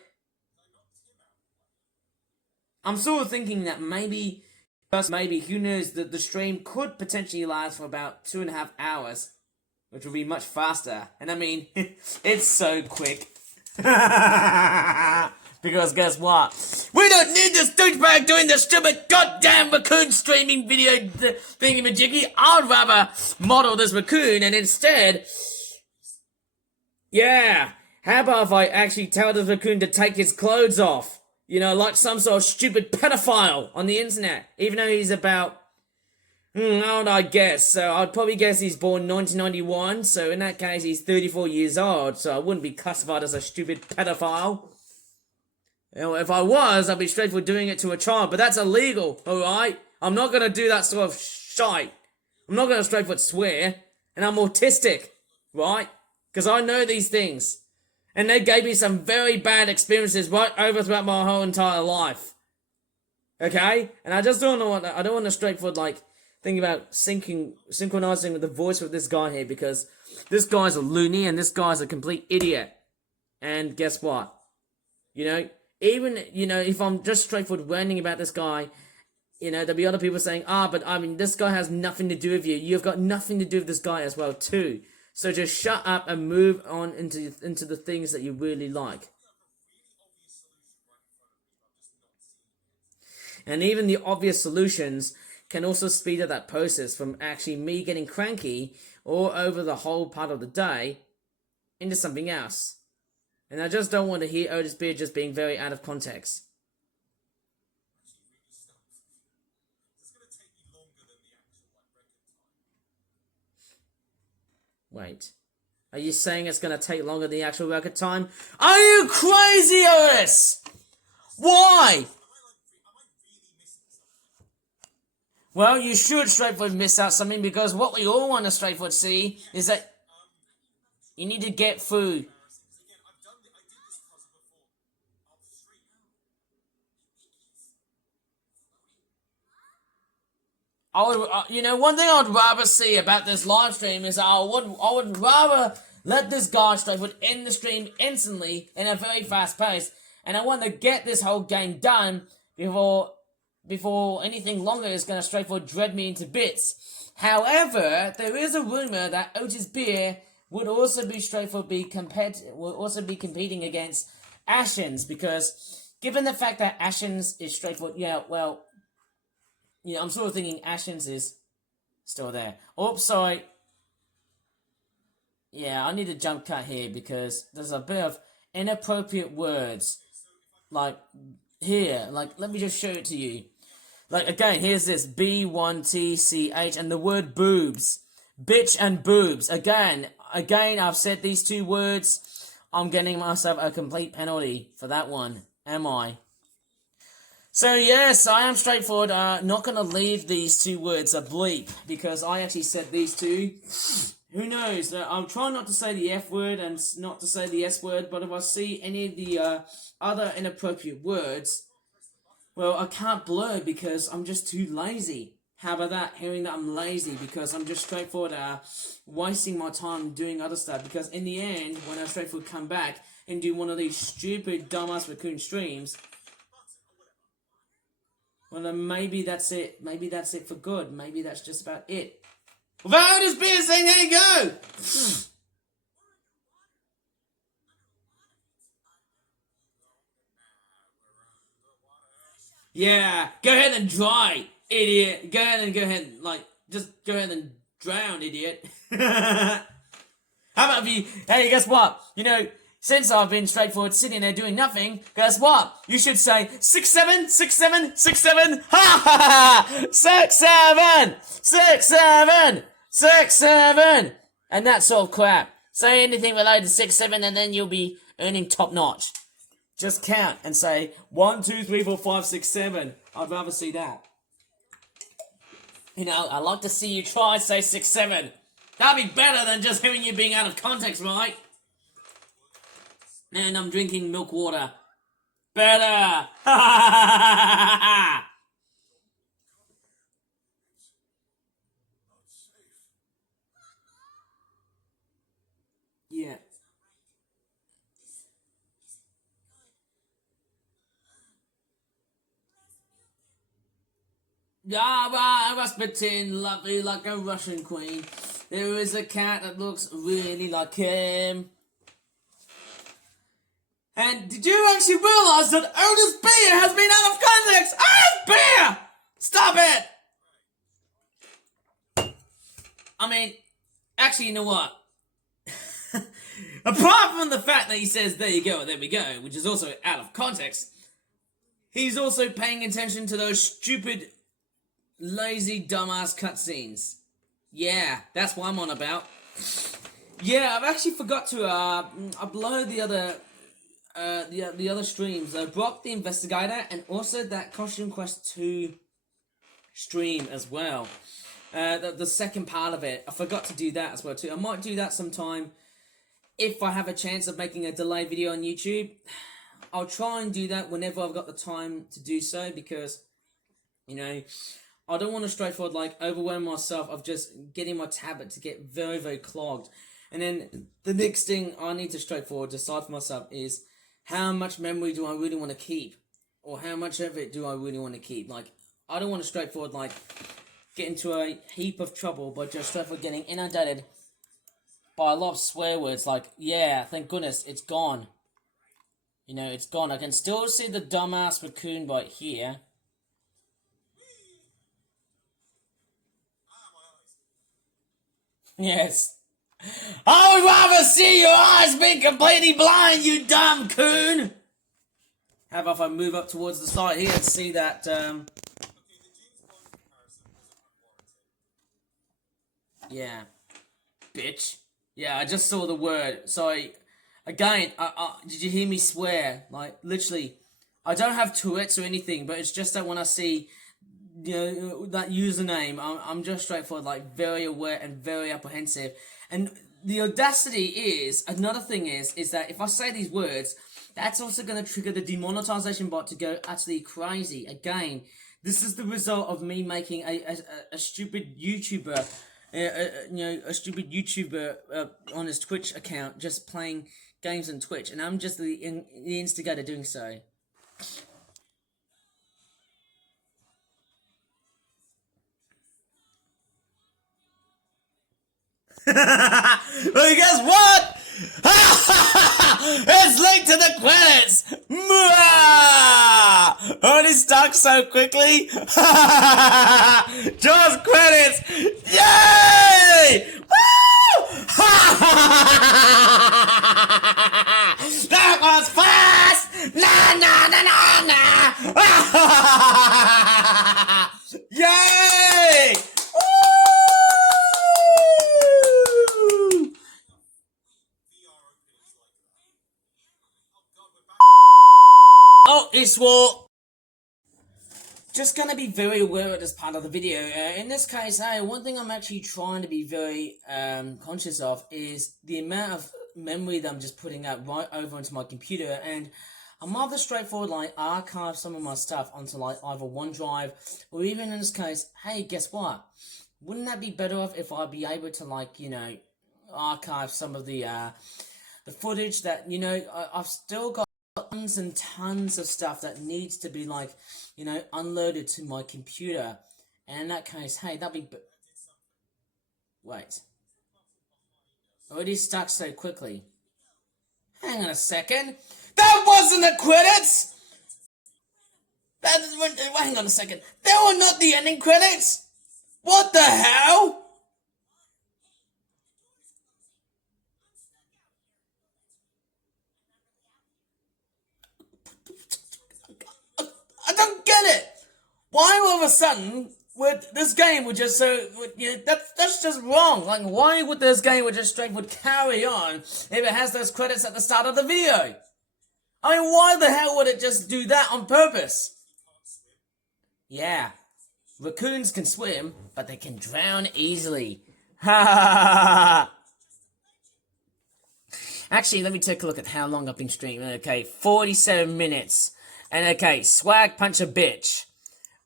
I'm sort of thinking that maybe, who knows, that the stream could potentially last for about 2.5 hours, which would be much faster. And I mean, it's so quick. Because guess what? We don't need this douchebag doing the stupid goddamn raccoon streaming video thingy-majiggy. I'd rather model this raccoon and instead... Yeah, how about if I actually tell this raccoon to take his clothes off? You know, like some sort of stupid pedophile on the internet. Even though he's about... how would I guess? So I'd probably guess he's born 1991. So in that case, he's 34 years old. So I wouldn't be classified as a stupid pedophile. You know, if I was, I'd be straight for doing it to a child. But that's illegal, alright? I'm not going to do that sort of shite. I'm not going to straight for swear. And I'm autistic, right? Because I know these things. And they gave me some very bad experiences right over throughout my whole entire life. Okay? And I just don't know what... I don't want to straightforward, like, think about synchronizing with the voice with this guy here, because this guy's a loony and this guy's a complete idiot. And guess what? You know, even, you know, if I'm just straightforward ranting about this guy, you know, there'll be other people saying, but I mean, this guy has nothing to do with you. You've got nothing to do with this guy as well, too. So just shut up and move on into the things that you really like. And even the obvious solutions can also speed up that process from actually me getting cranky or over the whole part of the day into something else. And I just don't want to hear Otis Beard just being very out of context. Wait. Are you saying it's going to take longer than the actual record time? Are you crazy, Otis? Why? Well, you should straightforward miss out something, because what we all want to straightforward see is that you need to get food. I would, you know, one thing I'd rather see about this live stream is I would rather let this guy straightforward end the stream instantly in a very fast pace, and I want to get this whole game done before anything longer is going to straightforward dread me into bits. However, there is a rumor that Otis Beer would also be competing against Ashens, because given the fact that Ashens is straightforward, I'm sort of thinking Ashens is still there. Oops, sorry. Yeah, I need a jump cut here because there's a bit of inappropriate words. Like, here, like, let me just show it to you. Like, again, here's this B1TCH and the word boobs. bitch and boobs. Again, I've said these two words. I'm getting myself a complete penalty for that one. Am I? So yes, I am straightforward. Not gonna leave these two words a bleep because I actually said these two. Who knows? I'll try not to say the F word and not to say the S word, but if I see any of the other inappropriate words, well, I can't blur because I'm just too lazy. How about that? Hearing that I'm lazy because I'm just straightforward wasting my time doing other stuff. Because in the end, when I straightforward come back and do one of these stupid dumbass raccoon streams, well, then maybe that's it. Maybe that's it for good. Maybe that's just about it. Without this being saying, there you go! Yeah, go ahead and dry, idiot. Go ahead and, just go ahead and drown, idiot. How about you? Hey, guess what? You know, since I've been straightforward sitting there doing nothing, guess what? You should say 6 7 6 7 6 7. Ha ha ha! 6 7 6 7 6 7, and that sort of crap. Say anything related to 6 7, and then you'll be earning top notch. Just count and say 1 2 3 4 5 6 7. I'd rather see that. You know, I'd like to see you try and say 6 7. That'd be better than just hearing you being out of context, right? And I'm drinking milk water. Better! Yeah. Ah, Rasputin, lovely like a Russian queen. There is a cat that looks really like him. And did you actually realize that Otis Beer has been out of context? Otis Beer! Stop it! I mean, actually, you know what? Apart from the fact that he says, there you go, there we go, which is also out of context, he's also paying attention to those stupid, lazy, dumbass cutscenes. Yeah, that's what I'm on about. Yeah, I've actually forgot to upload the other streams. Brock the Investigator and also that Costume Quest 2 stream as well. The second part of it. I forgot to do that as well too. I might do that sometime if I have a chance of making a delay video on YouTube. I'll try and do that whenever I've got the time to do so because, you know, I don't want to straightforward overwhelm myself of just getting my tablet to get very, very clogged. And then the next thing I need to straightforward decide for myself is how much memory do I really want to keep? Or how much of it do I really want to keep? I don't want to straightforward get into a heap of trouble by just straightforward getting inundated by a lot of swear words yeah, thank goodness, it's gone. You know, it's gone. I can still see the dumbass raccoon right here. Yes. I would rather see your eyes being completely blind, you dumb coon! How about if I move up towards the side here and see that, yeah. Bitch. Yeah, I just saw the word. Sorry. Again, did you hear me swear? Literally, I don't have Tourette's or anything, but it's just that when I see, you know, that username, I'm just straightforward, very aware and very apprehensive. And the audacity is, another thing is that if I say these words, that's also going to trigger the demonetization bot to go utterly crazy. Again, this is the result of me making a stupid YouTuber, a stupid YouTuber on his Twitch account, just playing games on Twitch, and I'm just the instigator doing so. Well, guess what? It's linked to the credits! Only stuck so quickly? Just credits! Yay! Woo! That was fast! Na na na na na! Yay! Woo! he swore. Just gonna be very aware at this part of the video. In this case, one thing I'm actually trying to be very conscious of is the amount of memory that I'm just putting out right over into my computer, and I'm rather straightforward, like archive some of my stuff onto like either OneDrive, or even in this case, hey, guess what? Wouldn't that be better off if I'd be able to, like, you know, archive some of the footage that, you know, I've still got tons and tons of stuff that needs to be, like, you know, unloaded to my computer. And in that case, hey, that'd be... Wait. Already stuck so quickly. Hang on a second. That wasn't the credits! Hang on a second. They were not the ending credits! What the hell? I don't get it. Why all of a sudden would this game would just that's just wrong. Like, why would this game would just straight would carry on if it has those credits at the start of the video? I mean, why the hell would it just do that on purpose? Yeah, raccoons can swim, but they can drown easily. Ha ha ha ha. Actually, let me take a look at how long I've been streaming. Okay, 47 minutes. And okay, swag punch a bitch.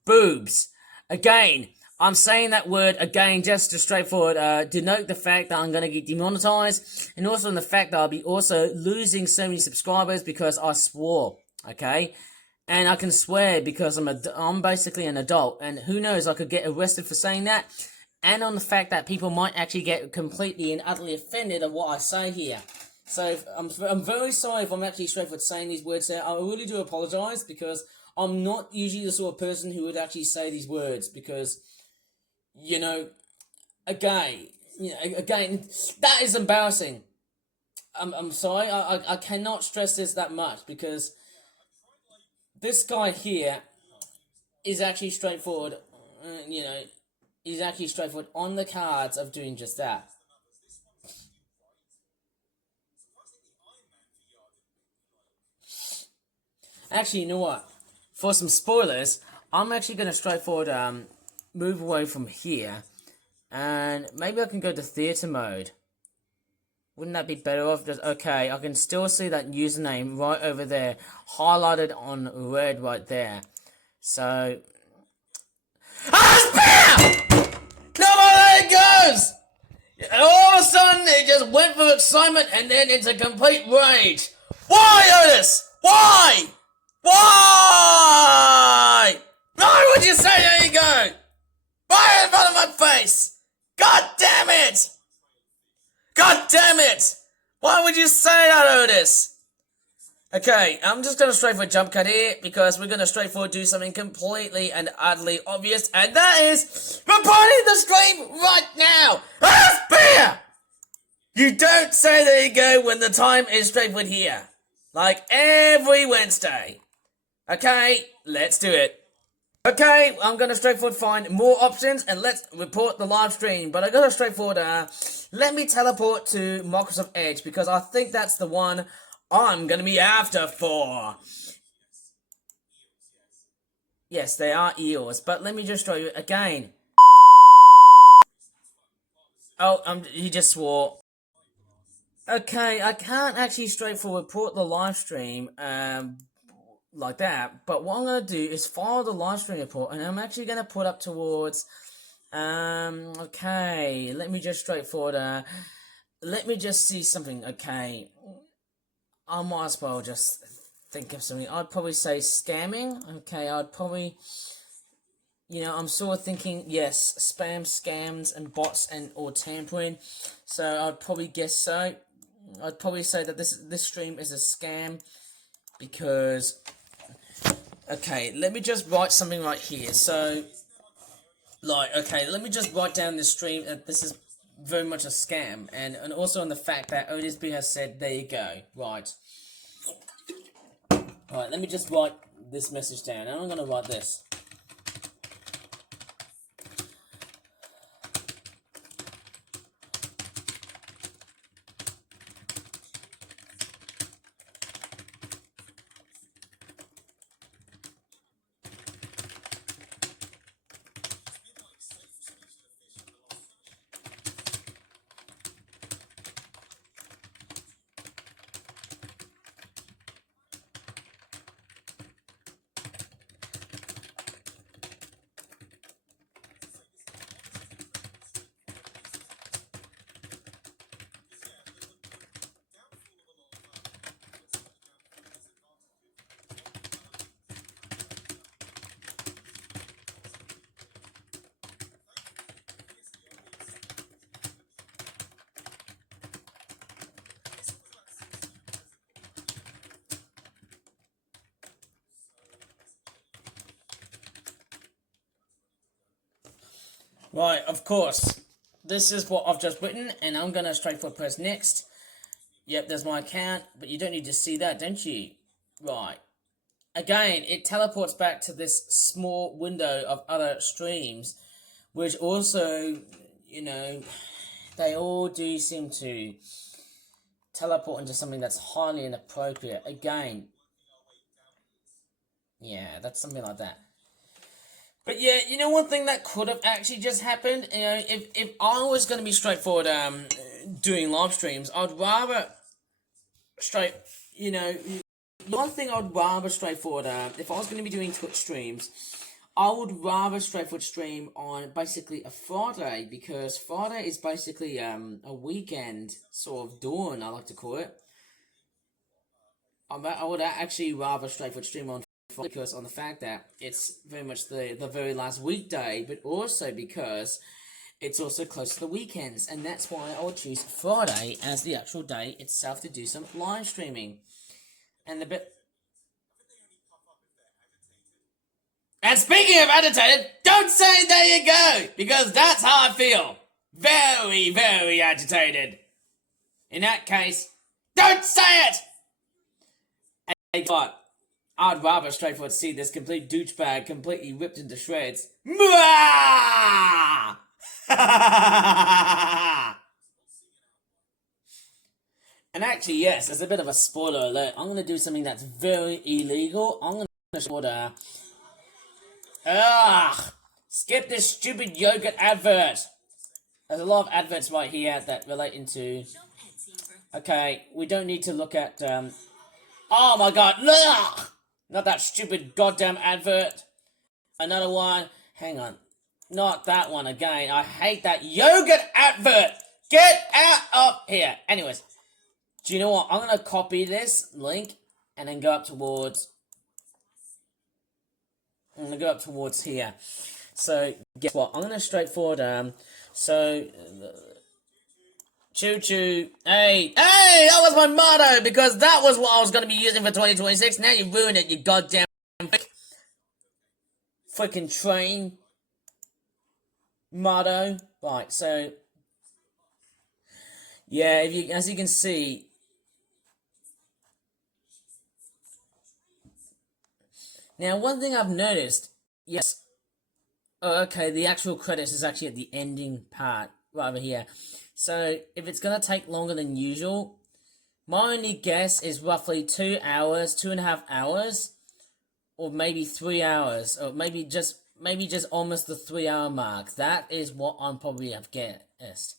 Boobs. Again, I'm saying that word again just to straightforward denote the fact that I'm going to get demonetized, and also in the fact that I'll be also losing so many subscribers because I swore, okay? And I can swear because I'm basically an adult, and who knows, I could get arrested for saying that, and on the fact that people might actually get completely and utterly offended of what I say here. So I'm very sorry if I'm actually straightforward saying these words here. I really do apologize, because I'm not usually the sort of person who would actually say these words, because, you know, again, that is embarrassing. I'm sorry, I cannot stress this that much, because this guy here is actually straightforward, you know, he's actually straightforward on the cards of doing just that. Actually, you know what? For some spoilers, I'm actually going to straightforward move away from here, and maybe I can go to theater mode. Wouldn't that be better off? Just, okay, I can still see that username right over there, highlighted on red right there. So... Ah, spam! No, there it goes! All of a sudden, it just went from excitement and then into complete rage. Why, Otis? Why? Why? Why would you say there you go? Right in front of my face! God damn it! God damn it! Why would you say that, Otis? Okay, I'm just gonna straightforward jump cut here, because we're gonna straightforward do something completely and utterly obvious, and that is reporting the stream right now! Ah, beer! You don't say there you go when the time is straightforward here. Like every Wednesday. Okay, let's do it. Okay, I'm gonna straightforward find more options and let's report the live stream. But I gotta straightforward, let me teleport to Microsoft Edge, because I think that's the one I'm gonna be after for. Yes, they are eels, but let me just show you again. Oh, he just swore. Okay, I can't actually straightforward report the live stream, like that, but what I'm going to do is follow the live stream report, and I'm actually going to put up towards, okay, let me just straightforward, let me just see something. Okay, I might as well just think of something. I'd probably say scamming. Okay, I'd probably, you know, I'm sort of thinking, yes, spam, scams, and bots, and or tampering, so I'd probably guess so. I'd probably say that this stream is a scam, because... Okay, let me just write something right here. So, like, okay, let me just write down this stream that this is very much a scam, and also on the fact that Otis B has said, there you go, right. Alright, let me just write this message down, and I'm gonna write this. Right, of course. This is what I've just written, and I'm gonna straightforward press next. Yep, there's my account, but you don't need to see that, don't you? Right. Again, it teleports back to this small window of other streams, which also, you know, they all do seem to teleport into something that's highly inappropriate. Again, yeah, that's something like that. But yeah, you know, one thing that could have actually just happened, you know, if I was going to be straightforward doing live streams, I'd rather you know, one thing I'd rather straightforward, if I was going to be doing Twitch streams, I would rather straightforward stream on basically a Friday, because Friday is basically a weekend sort of dawn, I like to call it. I would actually rather straightforward stream on Friday because on the fact that it's very much the very last weekday, but also because it's also close to the weekends, and that's why I would choose Friday as the actual day itself to do some live streaming. And the bit. And speaking of agitated, don't say there you go, because that's how I feel. Very, very agitated. In that case, don't say it! And what? I'd rather straightforward see this complete douchebag completely ripped into shreds. Mwah! And actually, yes, there's a bit of a spoiler alert. I'm going to do something that's very illegal. I'm going to order. Skip this stupid yogurt advert. There's a lot of adverts right here that relate into. Okay, we don't need to look at. Oh my god! Ugh! Not that stupid goddamn advert. Another one. Hang on. Not that one again. I hate that yogurt advert. Get out of here. Anyways, do you know what? I'm gonna copy this link and then go up towards. I'm gonna go up towards here. So guess what? I'm gonna straightforward. Choo choo. Hey, that was my motto, because that was what I was gonna be using for 2026. Now you ruined it, you goddamn freaking train motto. Right, so yeah, as you can see, now one thing I've noticed, yes, okay, the actual credits is actually at the ending part right over here. So if it's gonna take longer than usual, my only guess is roughly 2 hours, 2.5 hours, or maybe 3 hours, or maybe just almost the 3 hour mark. That is what I'm probably have guessed.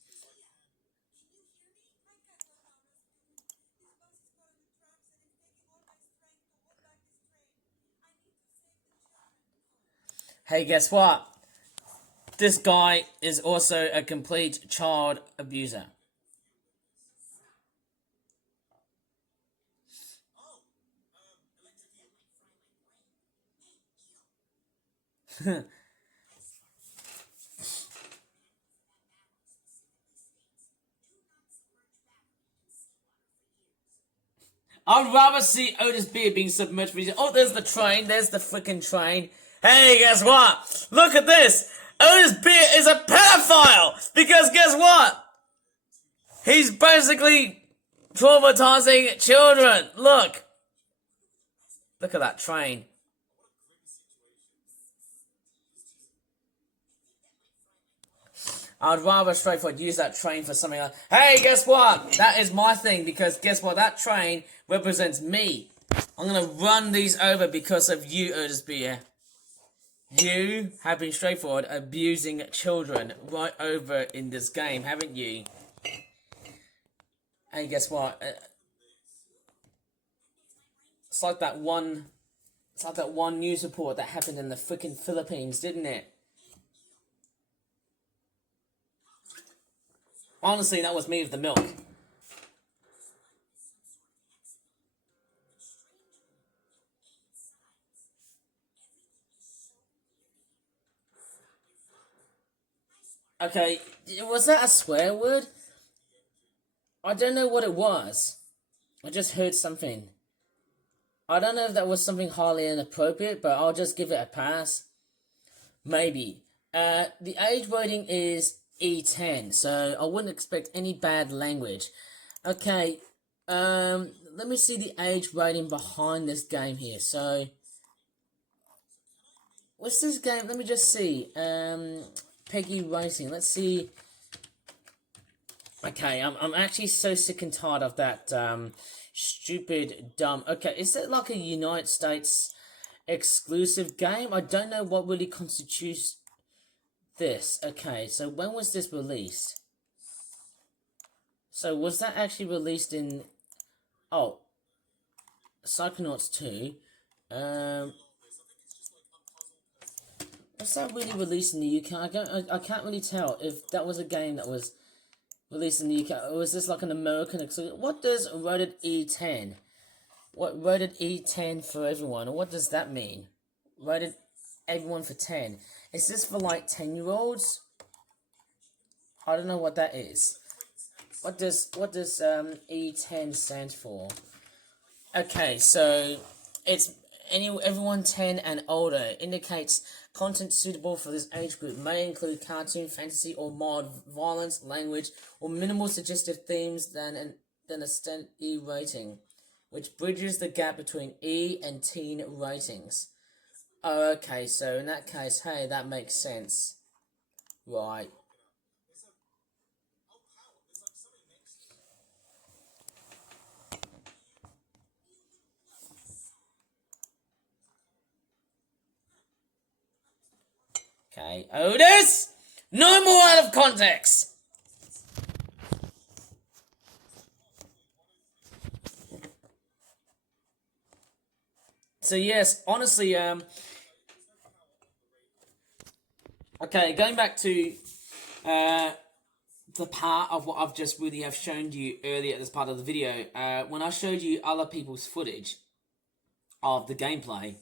Hey, guess what? This guy is also a complete child abuser. I'd rather see Otis Beer being submerged. Oh, there's the train. There's the freaking train. Hey, guess what? Look at this. Otis Beer is a pedophile. Because guess what? He's basically traumatizing children. Look. Look at that train. I'd rather straightforward use that train for something like, hey, guess what? That is my thing, because guess what? That train represents me. I'm going to run these over because of you, Otis Beer. You have been straightforward abusing children right over in this game, haven't you? And guess what? It's like that one news report that happened in the freaking Philippines, didn't it? Honestly, that was me with the milk. Okay, was that a swear word? I don't know what it was. I just heard something. I don't know if that was something highly inappropriate, but I'll just give it a pass. Maybe. The age rating is E10, so I wouldn't expect any bad language. Okay, let me see the age rating behind this game here. So, what's this game? Let me just see. Peggy Racing. Let's see. Okay, I'm actually so sick and tired of that stupid dumb. Okay, is it like a United States exclusive game? I don't know what really constitutes this. Okay, so when was this released? So was that actually released in? Oh, Psychonauts 2. Was that really released in the UK? I can't really tell if that was a game that was released in the UK, or is this like an American exclusive? What does rated E10? What rated E10 for everyone? Or what does that mean? Rated everyone for 10. Is this for like 10-year-olds? I don't know what that is. What does E10 stand for? Okay, so it's everyone 10 and older. Indicates content suitable for this age group may include cartoon, fantasy, or mild violence, language, or minimal suggestive themes than a standard E rating, which bridges the gap between E and teen ratings. Oh, okay, so in that case, hey, that makes sense. Right. Okay, Otis! No more out of context! So yes, honestly, okay, going back to the part of what I've just really have shown you earlier at this part of the video, when I showed you other people's footage of the gameplay,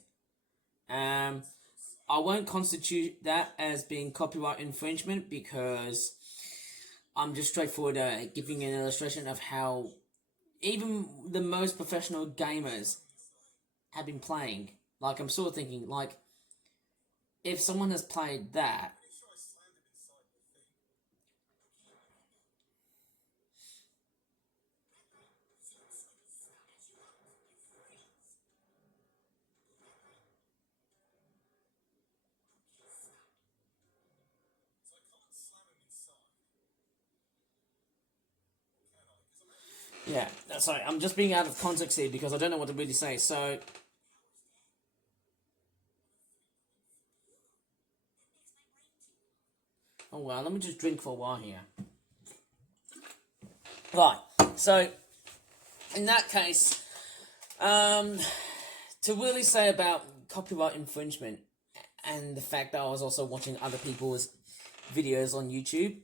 I won't constitute that as being copyright infringement because I'm just straightforward giving an illustration of how even the most professional gamers have been playing. Like, I'm sort of thinking, like, if someone has played that, yeah, sorry, I'm just being out of context here because I don't know what to really say. So, oh well, let me just drink for a while here. Right, so in that case, to really say about copyright infringement and the fact that I was also watching other people's videos on YouTube,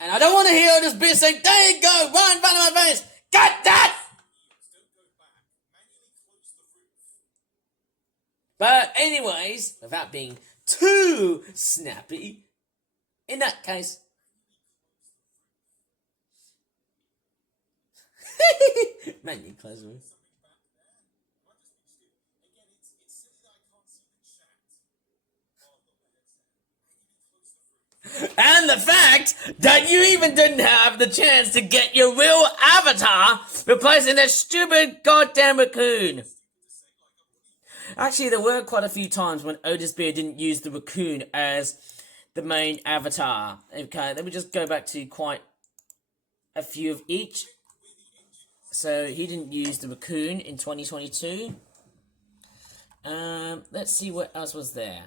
and I don't want to hear this bitch saying, "There you go, right in front of my face, got that!" But anyways, without being too snappy, in that case, man, you close the roof. And the fact that you even didn't have the chance to get your real avatar replacing that stupid goddamn raccoon. Actually, there were quite a few times when Otis Beer didn't use the raccoon as the main avatar. Okay, let me just go back to quite a few of each. So he didn't use the raccoon in 2022. Let's see what else was there.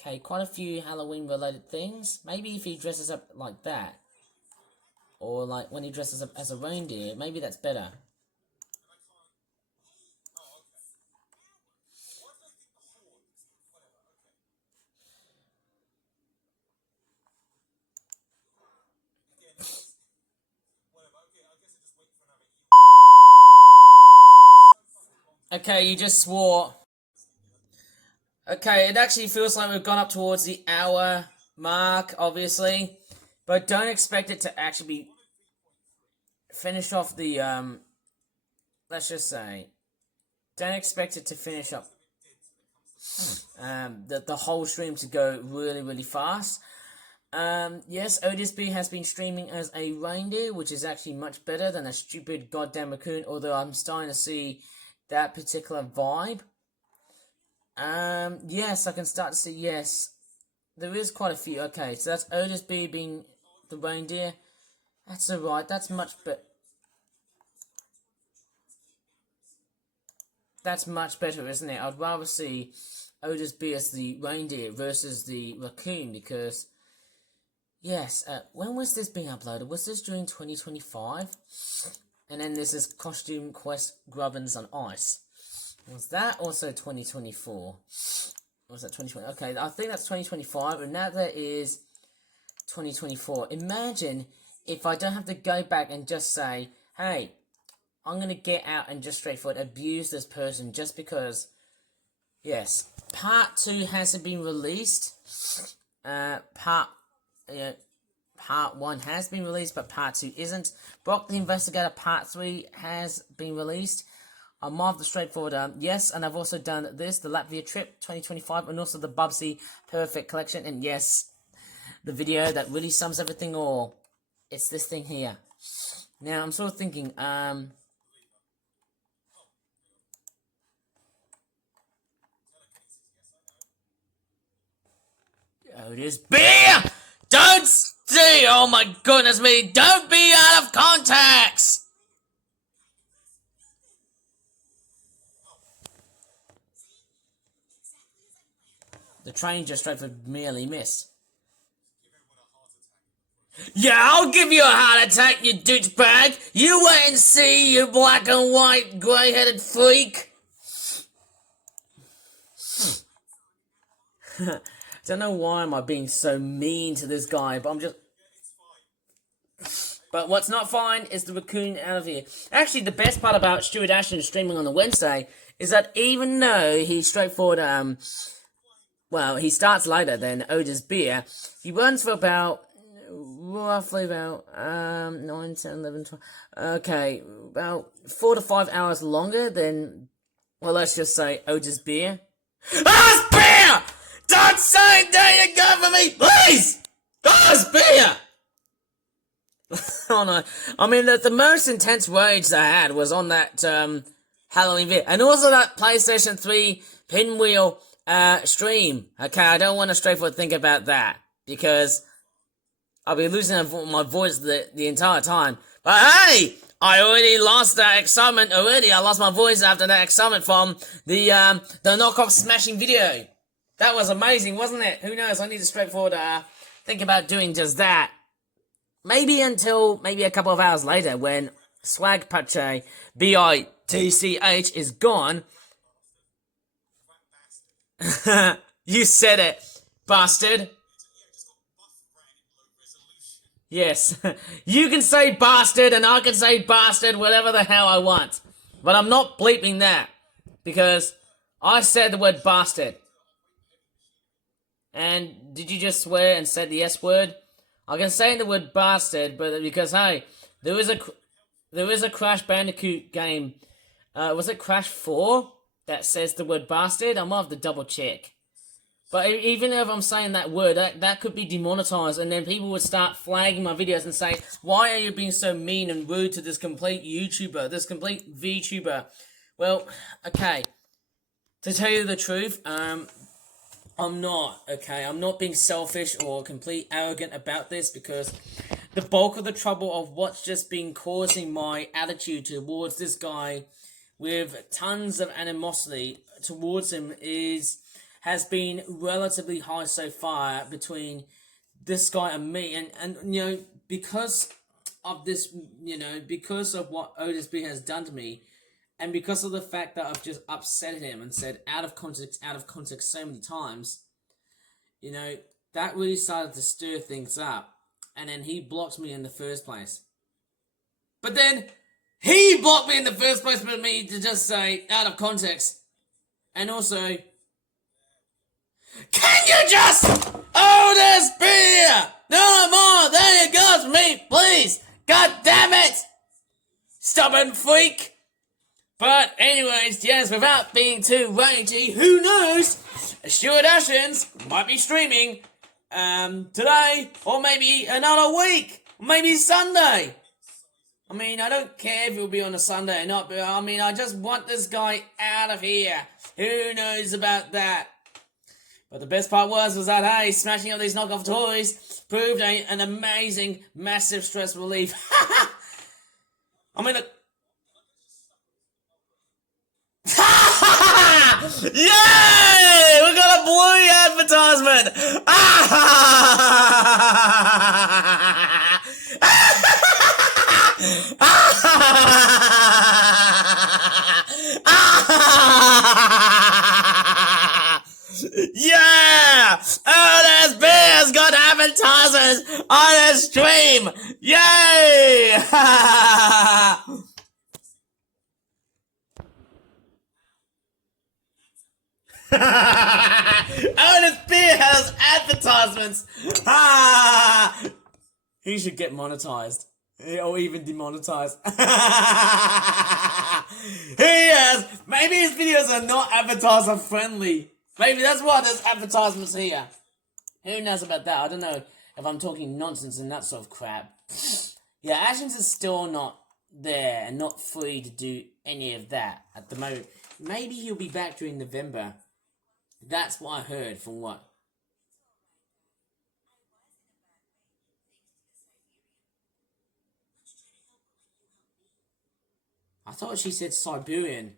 Okay, quite a few Halloween related things. Maybe if he dresses up like that. Or like when he dresses up as a reindeer, maybe that's better. Okay, you just swore. Okay, it actually feels like we've gone up towards the hour mark, obviously. But don't expect it to actually be finished off the, let's just say, don't expect it to finish up. the whole stream to go really, really fast. Yes, Otis B has been streaming as a reindeer, which is actually much better than a stupid goddamn raccoon, although I'm starting to see that particular vibe. Yes, I can start to see, yes, there is quite a few. Okay, so that's Otis B being the reindeer. That's alright, that's much better. That's much better, isn't it? I'd rather see Otis B as the reindeer versus the raccoon, because, yes, when was this being uploaded? Was this during 2025? And then this is Costume Quest Grubbins on Ice. Was that also 2024? Was that 2020? Okay, I think that's 2025, and now that is 2024. Imagine if I don't have to go back and just say, hey, I'm going to get out and just straightforward abuse this person just because. Yes, part 2 hasn't been released. Part 1 has been released, but part 2 isn't. Brock the Investigator part 3 has been released. I'm more of the straightforward, yes, and I've also done this, the Latvia trip 2025, and also the Bubsy Perfect Collection, and yes, the video that really sums everything all. It's this thing here. Now, I'm sort of thinking, Otis beer! Don't see! Oh my goodness me! Don't be out of context! The train just straight for merely missed. Yeah, I'll give you a heart attack, you douchebag! You wait and see, you black and white grey-headed freak! Don't know why am I being so mean to this guy, but I'm just... But what's not fine is the raccoon out of here. Actually, the best part about Stuart Ashton streaming on the Wednesday is that even though he's straightforward, well, he starts later than Otis Beer, he runs for about, roughly about, 9, 10, 11, 12, okay, about 4 to 5 hours longer than, well, let's just say Otis Beer. Otis Beer! Don't say there you go for me, please! Otis Beer! Oh no, I mean, the most intense rage I had was on that, Halloween video, and also that PlayStation 3 pinwheel, stream. Okay, I don't want to straightforward think about that, because I'll be losing my voice the entire time. But hey, I already lost that excitement already. I lost my voice after that excitement from the knockoff smashing video. That was amazing, wasn't it? Who knows, I need to straightforward, think about doing just that. Maybe until, maybe a couple of hours later, when Swag Pache, B-I-T-C-H, is gone. You said it, bastard. Yes, you can say bastard and I can say bastard whatever the hell I want. But I'm not bleeping that, because I said the word bastard. And did you just swear and said the S word? I can say the word bastard, but because, hey, there is a Crash Bandicoot game, was it Crash 4, that says the word bastard? I might have to double check. But even if I'm saying that word, that could be demonetized, and then people would start flagging my videos and say, why are you being so mean and rude to this complete YouTuber, this complete VTuber? Well, okay, to tell you the truth, I'm not, okay? I'm not being selfish or complete arrogant about this, because the bulk of the trouble of what's just been causing my attitude towards this guy with tons of animosity towards him has been relatively high so far between this guy and me. And you know, because of this, you know, because of what Otis B has done to me, and because of the fact that I've just upset him and said out of context so many times, you know, that really started to stir things up. And then he blocked me in the first place. But then he blocked me in the first place for me to just say out of context. And also, can you just Otis Beer? No more, there you go for me, please. God damn it! Stubborn freak! But anyways, yes, without being too ragey, who knows? Stuart Ashens might be streaming today, or maybe another week, maybe Sunday. I mean, I don't care if it'll be on a Sunday or not, but I mean, I just want this guy out of here. Who knows about that? But the best part was that, hey, smashing up these knockoff toys proved an amazing, massive stress relief. I mean, yay! We got a Bluey advertisement! Yeah! Ernest Beer's got advertisers on his stream! Yay! Ernest Beer has advertisements! He should get monetized. Or even demonetized. He has! Maybe his videos are not advertiser friendly. Maybe that's why there's advertisements here. Who knows about that? I don't know if I'm talking nonsense and that sort of crap. Yeah, Ashens is still not there and not free to do any of that at the moment. Maybe he'll be back during November. That's what I heard from what? I thought she said Siberian.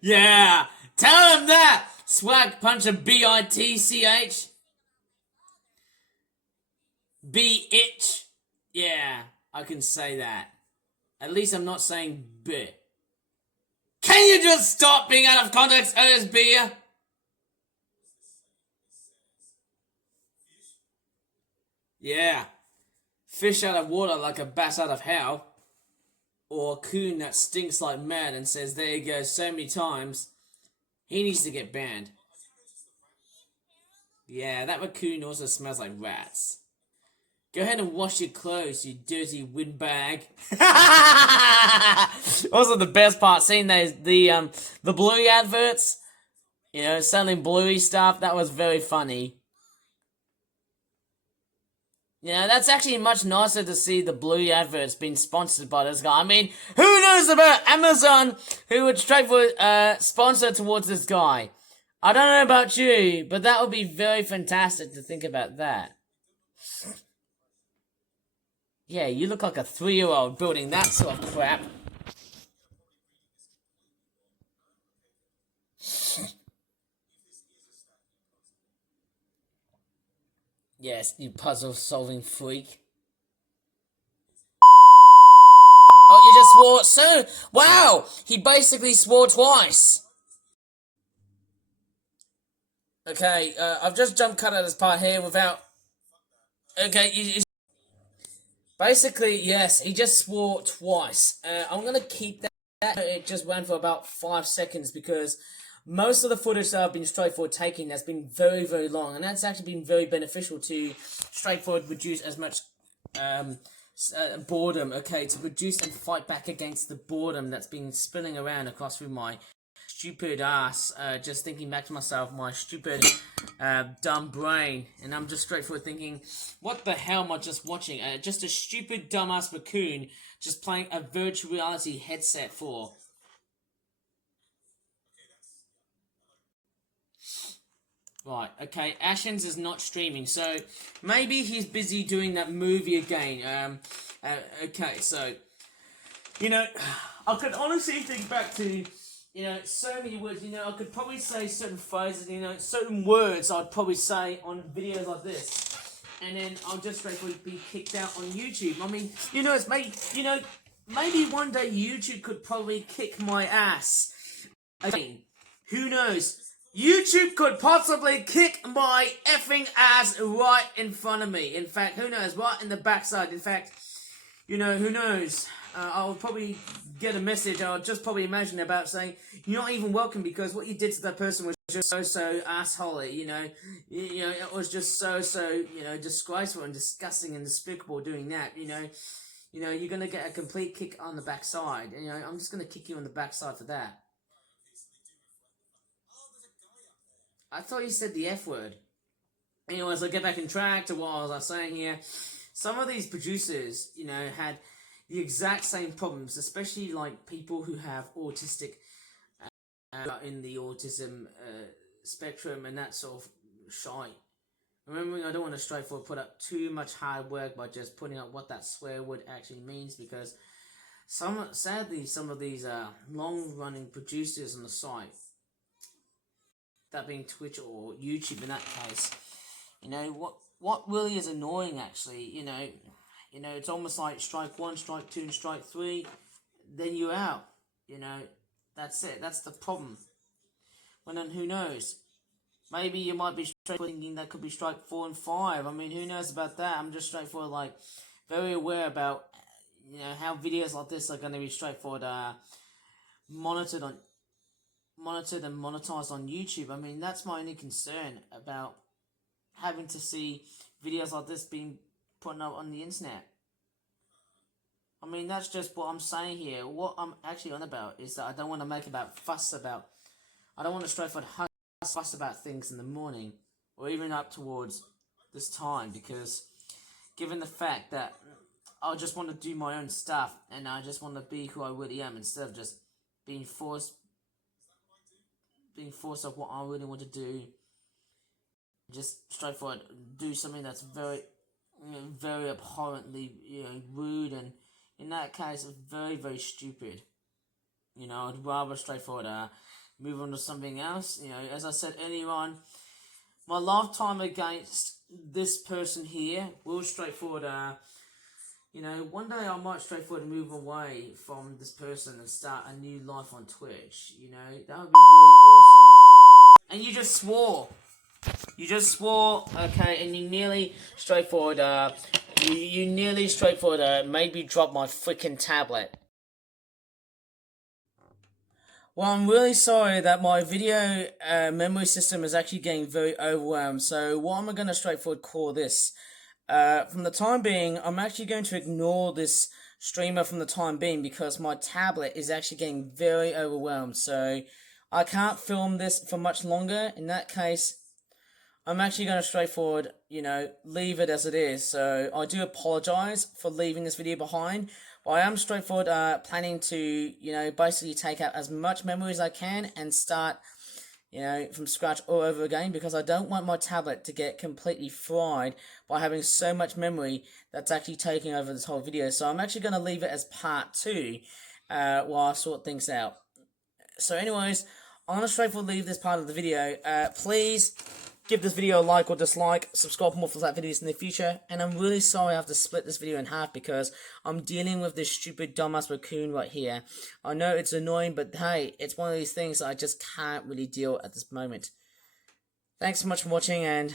Yeah, tell him that! Swag puncher B-I-T-C-H. B-itch. Yeah, I can say that. At least I'm not saying B. Can you just stop being out of context, Ernest Beer? Yeah. Fish out of water like a bass out of hell. Or a coon that stinks like mad and says there you go so many times. He needs to get banned. Yeah, that raccoon also smells like rats. Go ahead and wash your clothes, you dirty windbag. Also, the best part, seeing the Bluey adverts, you know, selling Bluey stuff. That was very funny. You know, that's actually much nicer to see the Bluey adverts being sponsored by this guy. I mean, who knows about Amazon who would straight for sponsor towards this guy? I don't know about you, but that would be very fantastic to think about that. Yeah, you look like a 3-year-old building that sort of crap. Yes, you puzzle-solving freak. Oh, you just swore so... Wow! He basically swore twice. Okay, I've just jump cut out this part here without... Okay, basically, yes, he just swore twice. I'm gonna keep that. It just ran for about 5 seconds because most of the footage that I've been straightforward taking has been very, very long, and that's actually been very beneficial to straightforward reduce as much boredom, okay, to reduce and fight back against the boredom that's been spilling around across through my stupid ass, just thinking back to myself, my stupid, dumb brain, and I'm just straightforward thinking, what the hell am I just watching? Just a stupid dumbass raccoon just playing a virtual reality headset for. Right, okay, Ashens is not streaming, so maybe he's busy doing that movie again. Okay, so, you know, I could honestly think back to, you know, so many words, you know, I could probably say certain phrases, you know, certain words I'd probably say on videos like this, and then I'll just basically be kicked out on YouTube. I mean, you know, it's maybe, you know, maybe one day YouTube could probably kick my ass. Again, who knows? YouTube could possibly kick my effing ass right in front of me. In fact, who knows? Right in the backside. In fact, you know, who knows? I'll probably get a message. I'll just probably imagine about saying you're not even welcome because what you did to that person was just so assholey. You know, it was just so disgraceful and disgusting and despicable doing that. You know, you're gonna get a complete kick on the backside. You know, I'm just gonna kick you on the backside for that. I thought you said the F word. Anyways, I get back in track to what I was saying here. Some of these producers, you know, had the exact same problems, especially like people who have autistic, in the autism spectrum and that sort of shite. Remembering, I don't want to straightforward put up too much hard work by just putting up what that swear word actually means, because sadly some of these long-running producers on the site, that being Twitch or YouTube in that case, you know, what really is annoying actually, you know, it's almost like strike 1, strike 2, and strike 3, then you're out. You know, that's it. That's the problem. Well, then who knows? Maybe you might be thinking that could be strike 4 and 5. I mean, who knows about that? I'm just straightforward, like, very aware about, you know, how videos like this are going to be straightforward, monitored and monetized on YouTube. I mean, that's my only concern about having to see videos like this being put up on the internet. I mean, that's just what I'm saying here. What I'm actually on about is that I don't want to make I don't want to straightforward fuss about things in the morning or even up towards this time, because given the fact that I just want to do my own stuff and I just want to be who I really am instead of just being forced of what I really want to do. Just straightforward do something that's very, very abhorrently, rude, and in that case, very, very stupid. You know, I'd rather straightforward move on to something else. You know, as I said earlier on, my lifetime against this person here will straightforward. You know, one day I might straightforward move away from this person and start a new life on Twitch. You know, that would be really awesome. And you just swore. Okay, and you nearly straightforward, you nearly straightforward, made me drop my freaking tablet. Well, I'm really sorry that my video memory system is actually getting very overwhelmed, so what am I going to straightforward call this? From the time being, I'm actually going to ignore this streamer from the time being because my tablet is actually getting very overwhelmed, so I can't film this for much longer. In that case, I'm actually going to straightforward, leave it as it is. So I do apologize for leaving this video behind, but I am straightforward planning to, basically take out as much memory as I can and start, from scratch all over again, because I don't want my tablet to get completely fried by having so much memory that's actually taking over this whole video. So I'm actually going to leave it as part 2 while I sort things out. So anyways, I'm going to straightforward leave this part of the video. Please give this video a like or dislike, subscribe for more for that videos in the future, and I'm really sorry I have to split this video in half because I'm dealing with this stupid dumbass raccoon right here. I know it's annoying, but hey, it's one of these things that I just can't really deal at this moment. Thanks so much for watching, and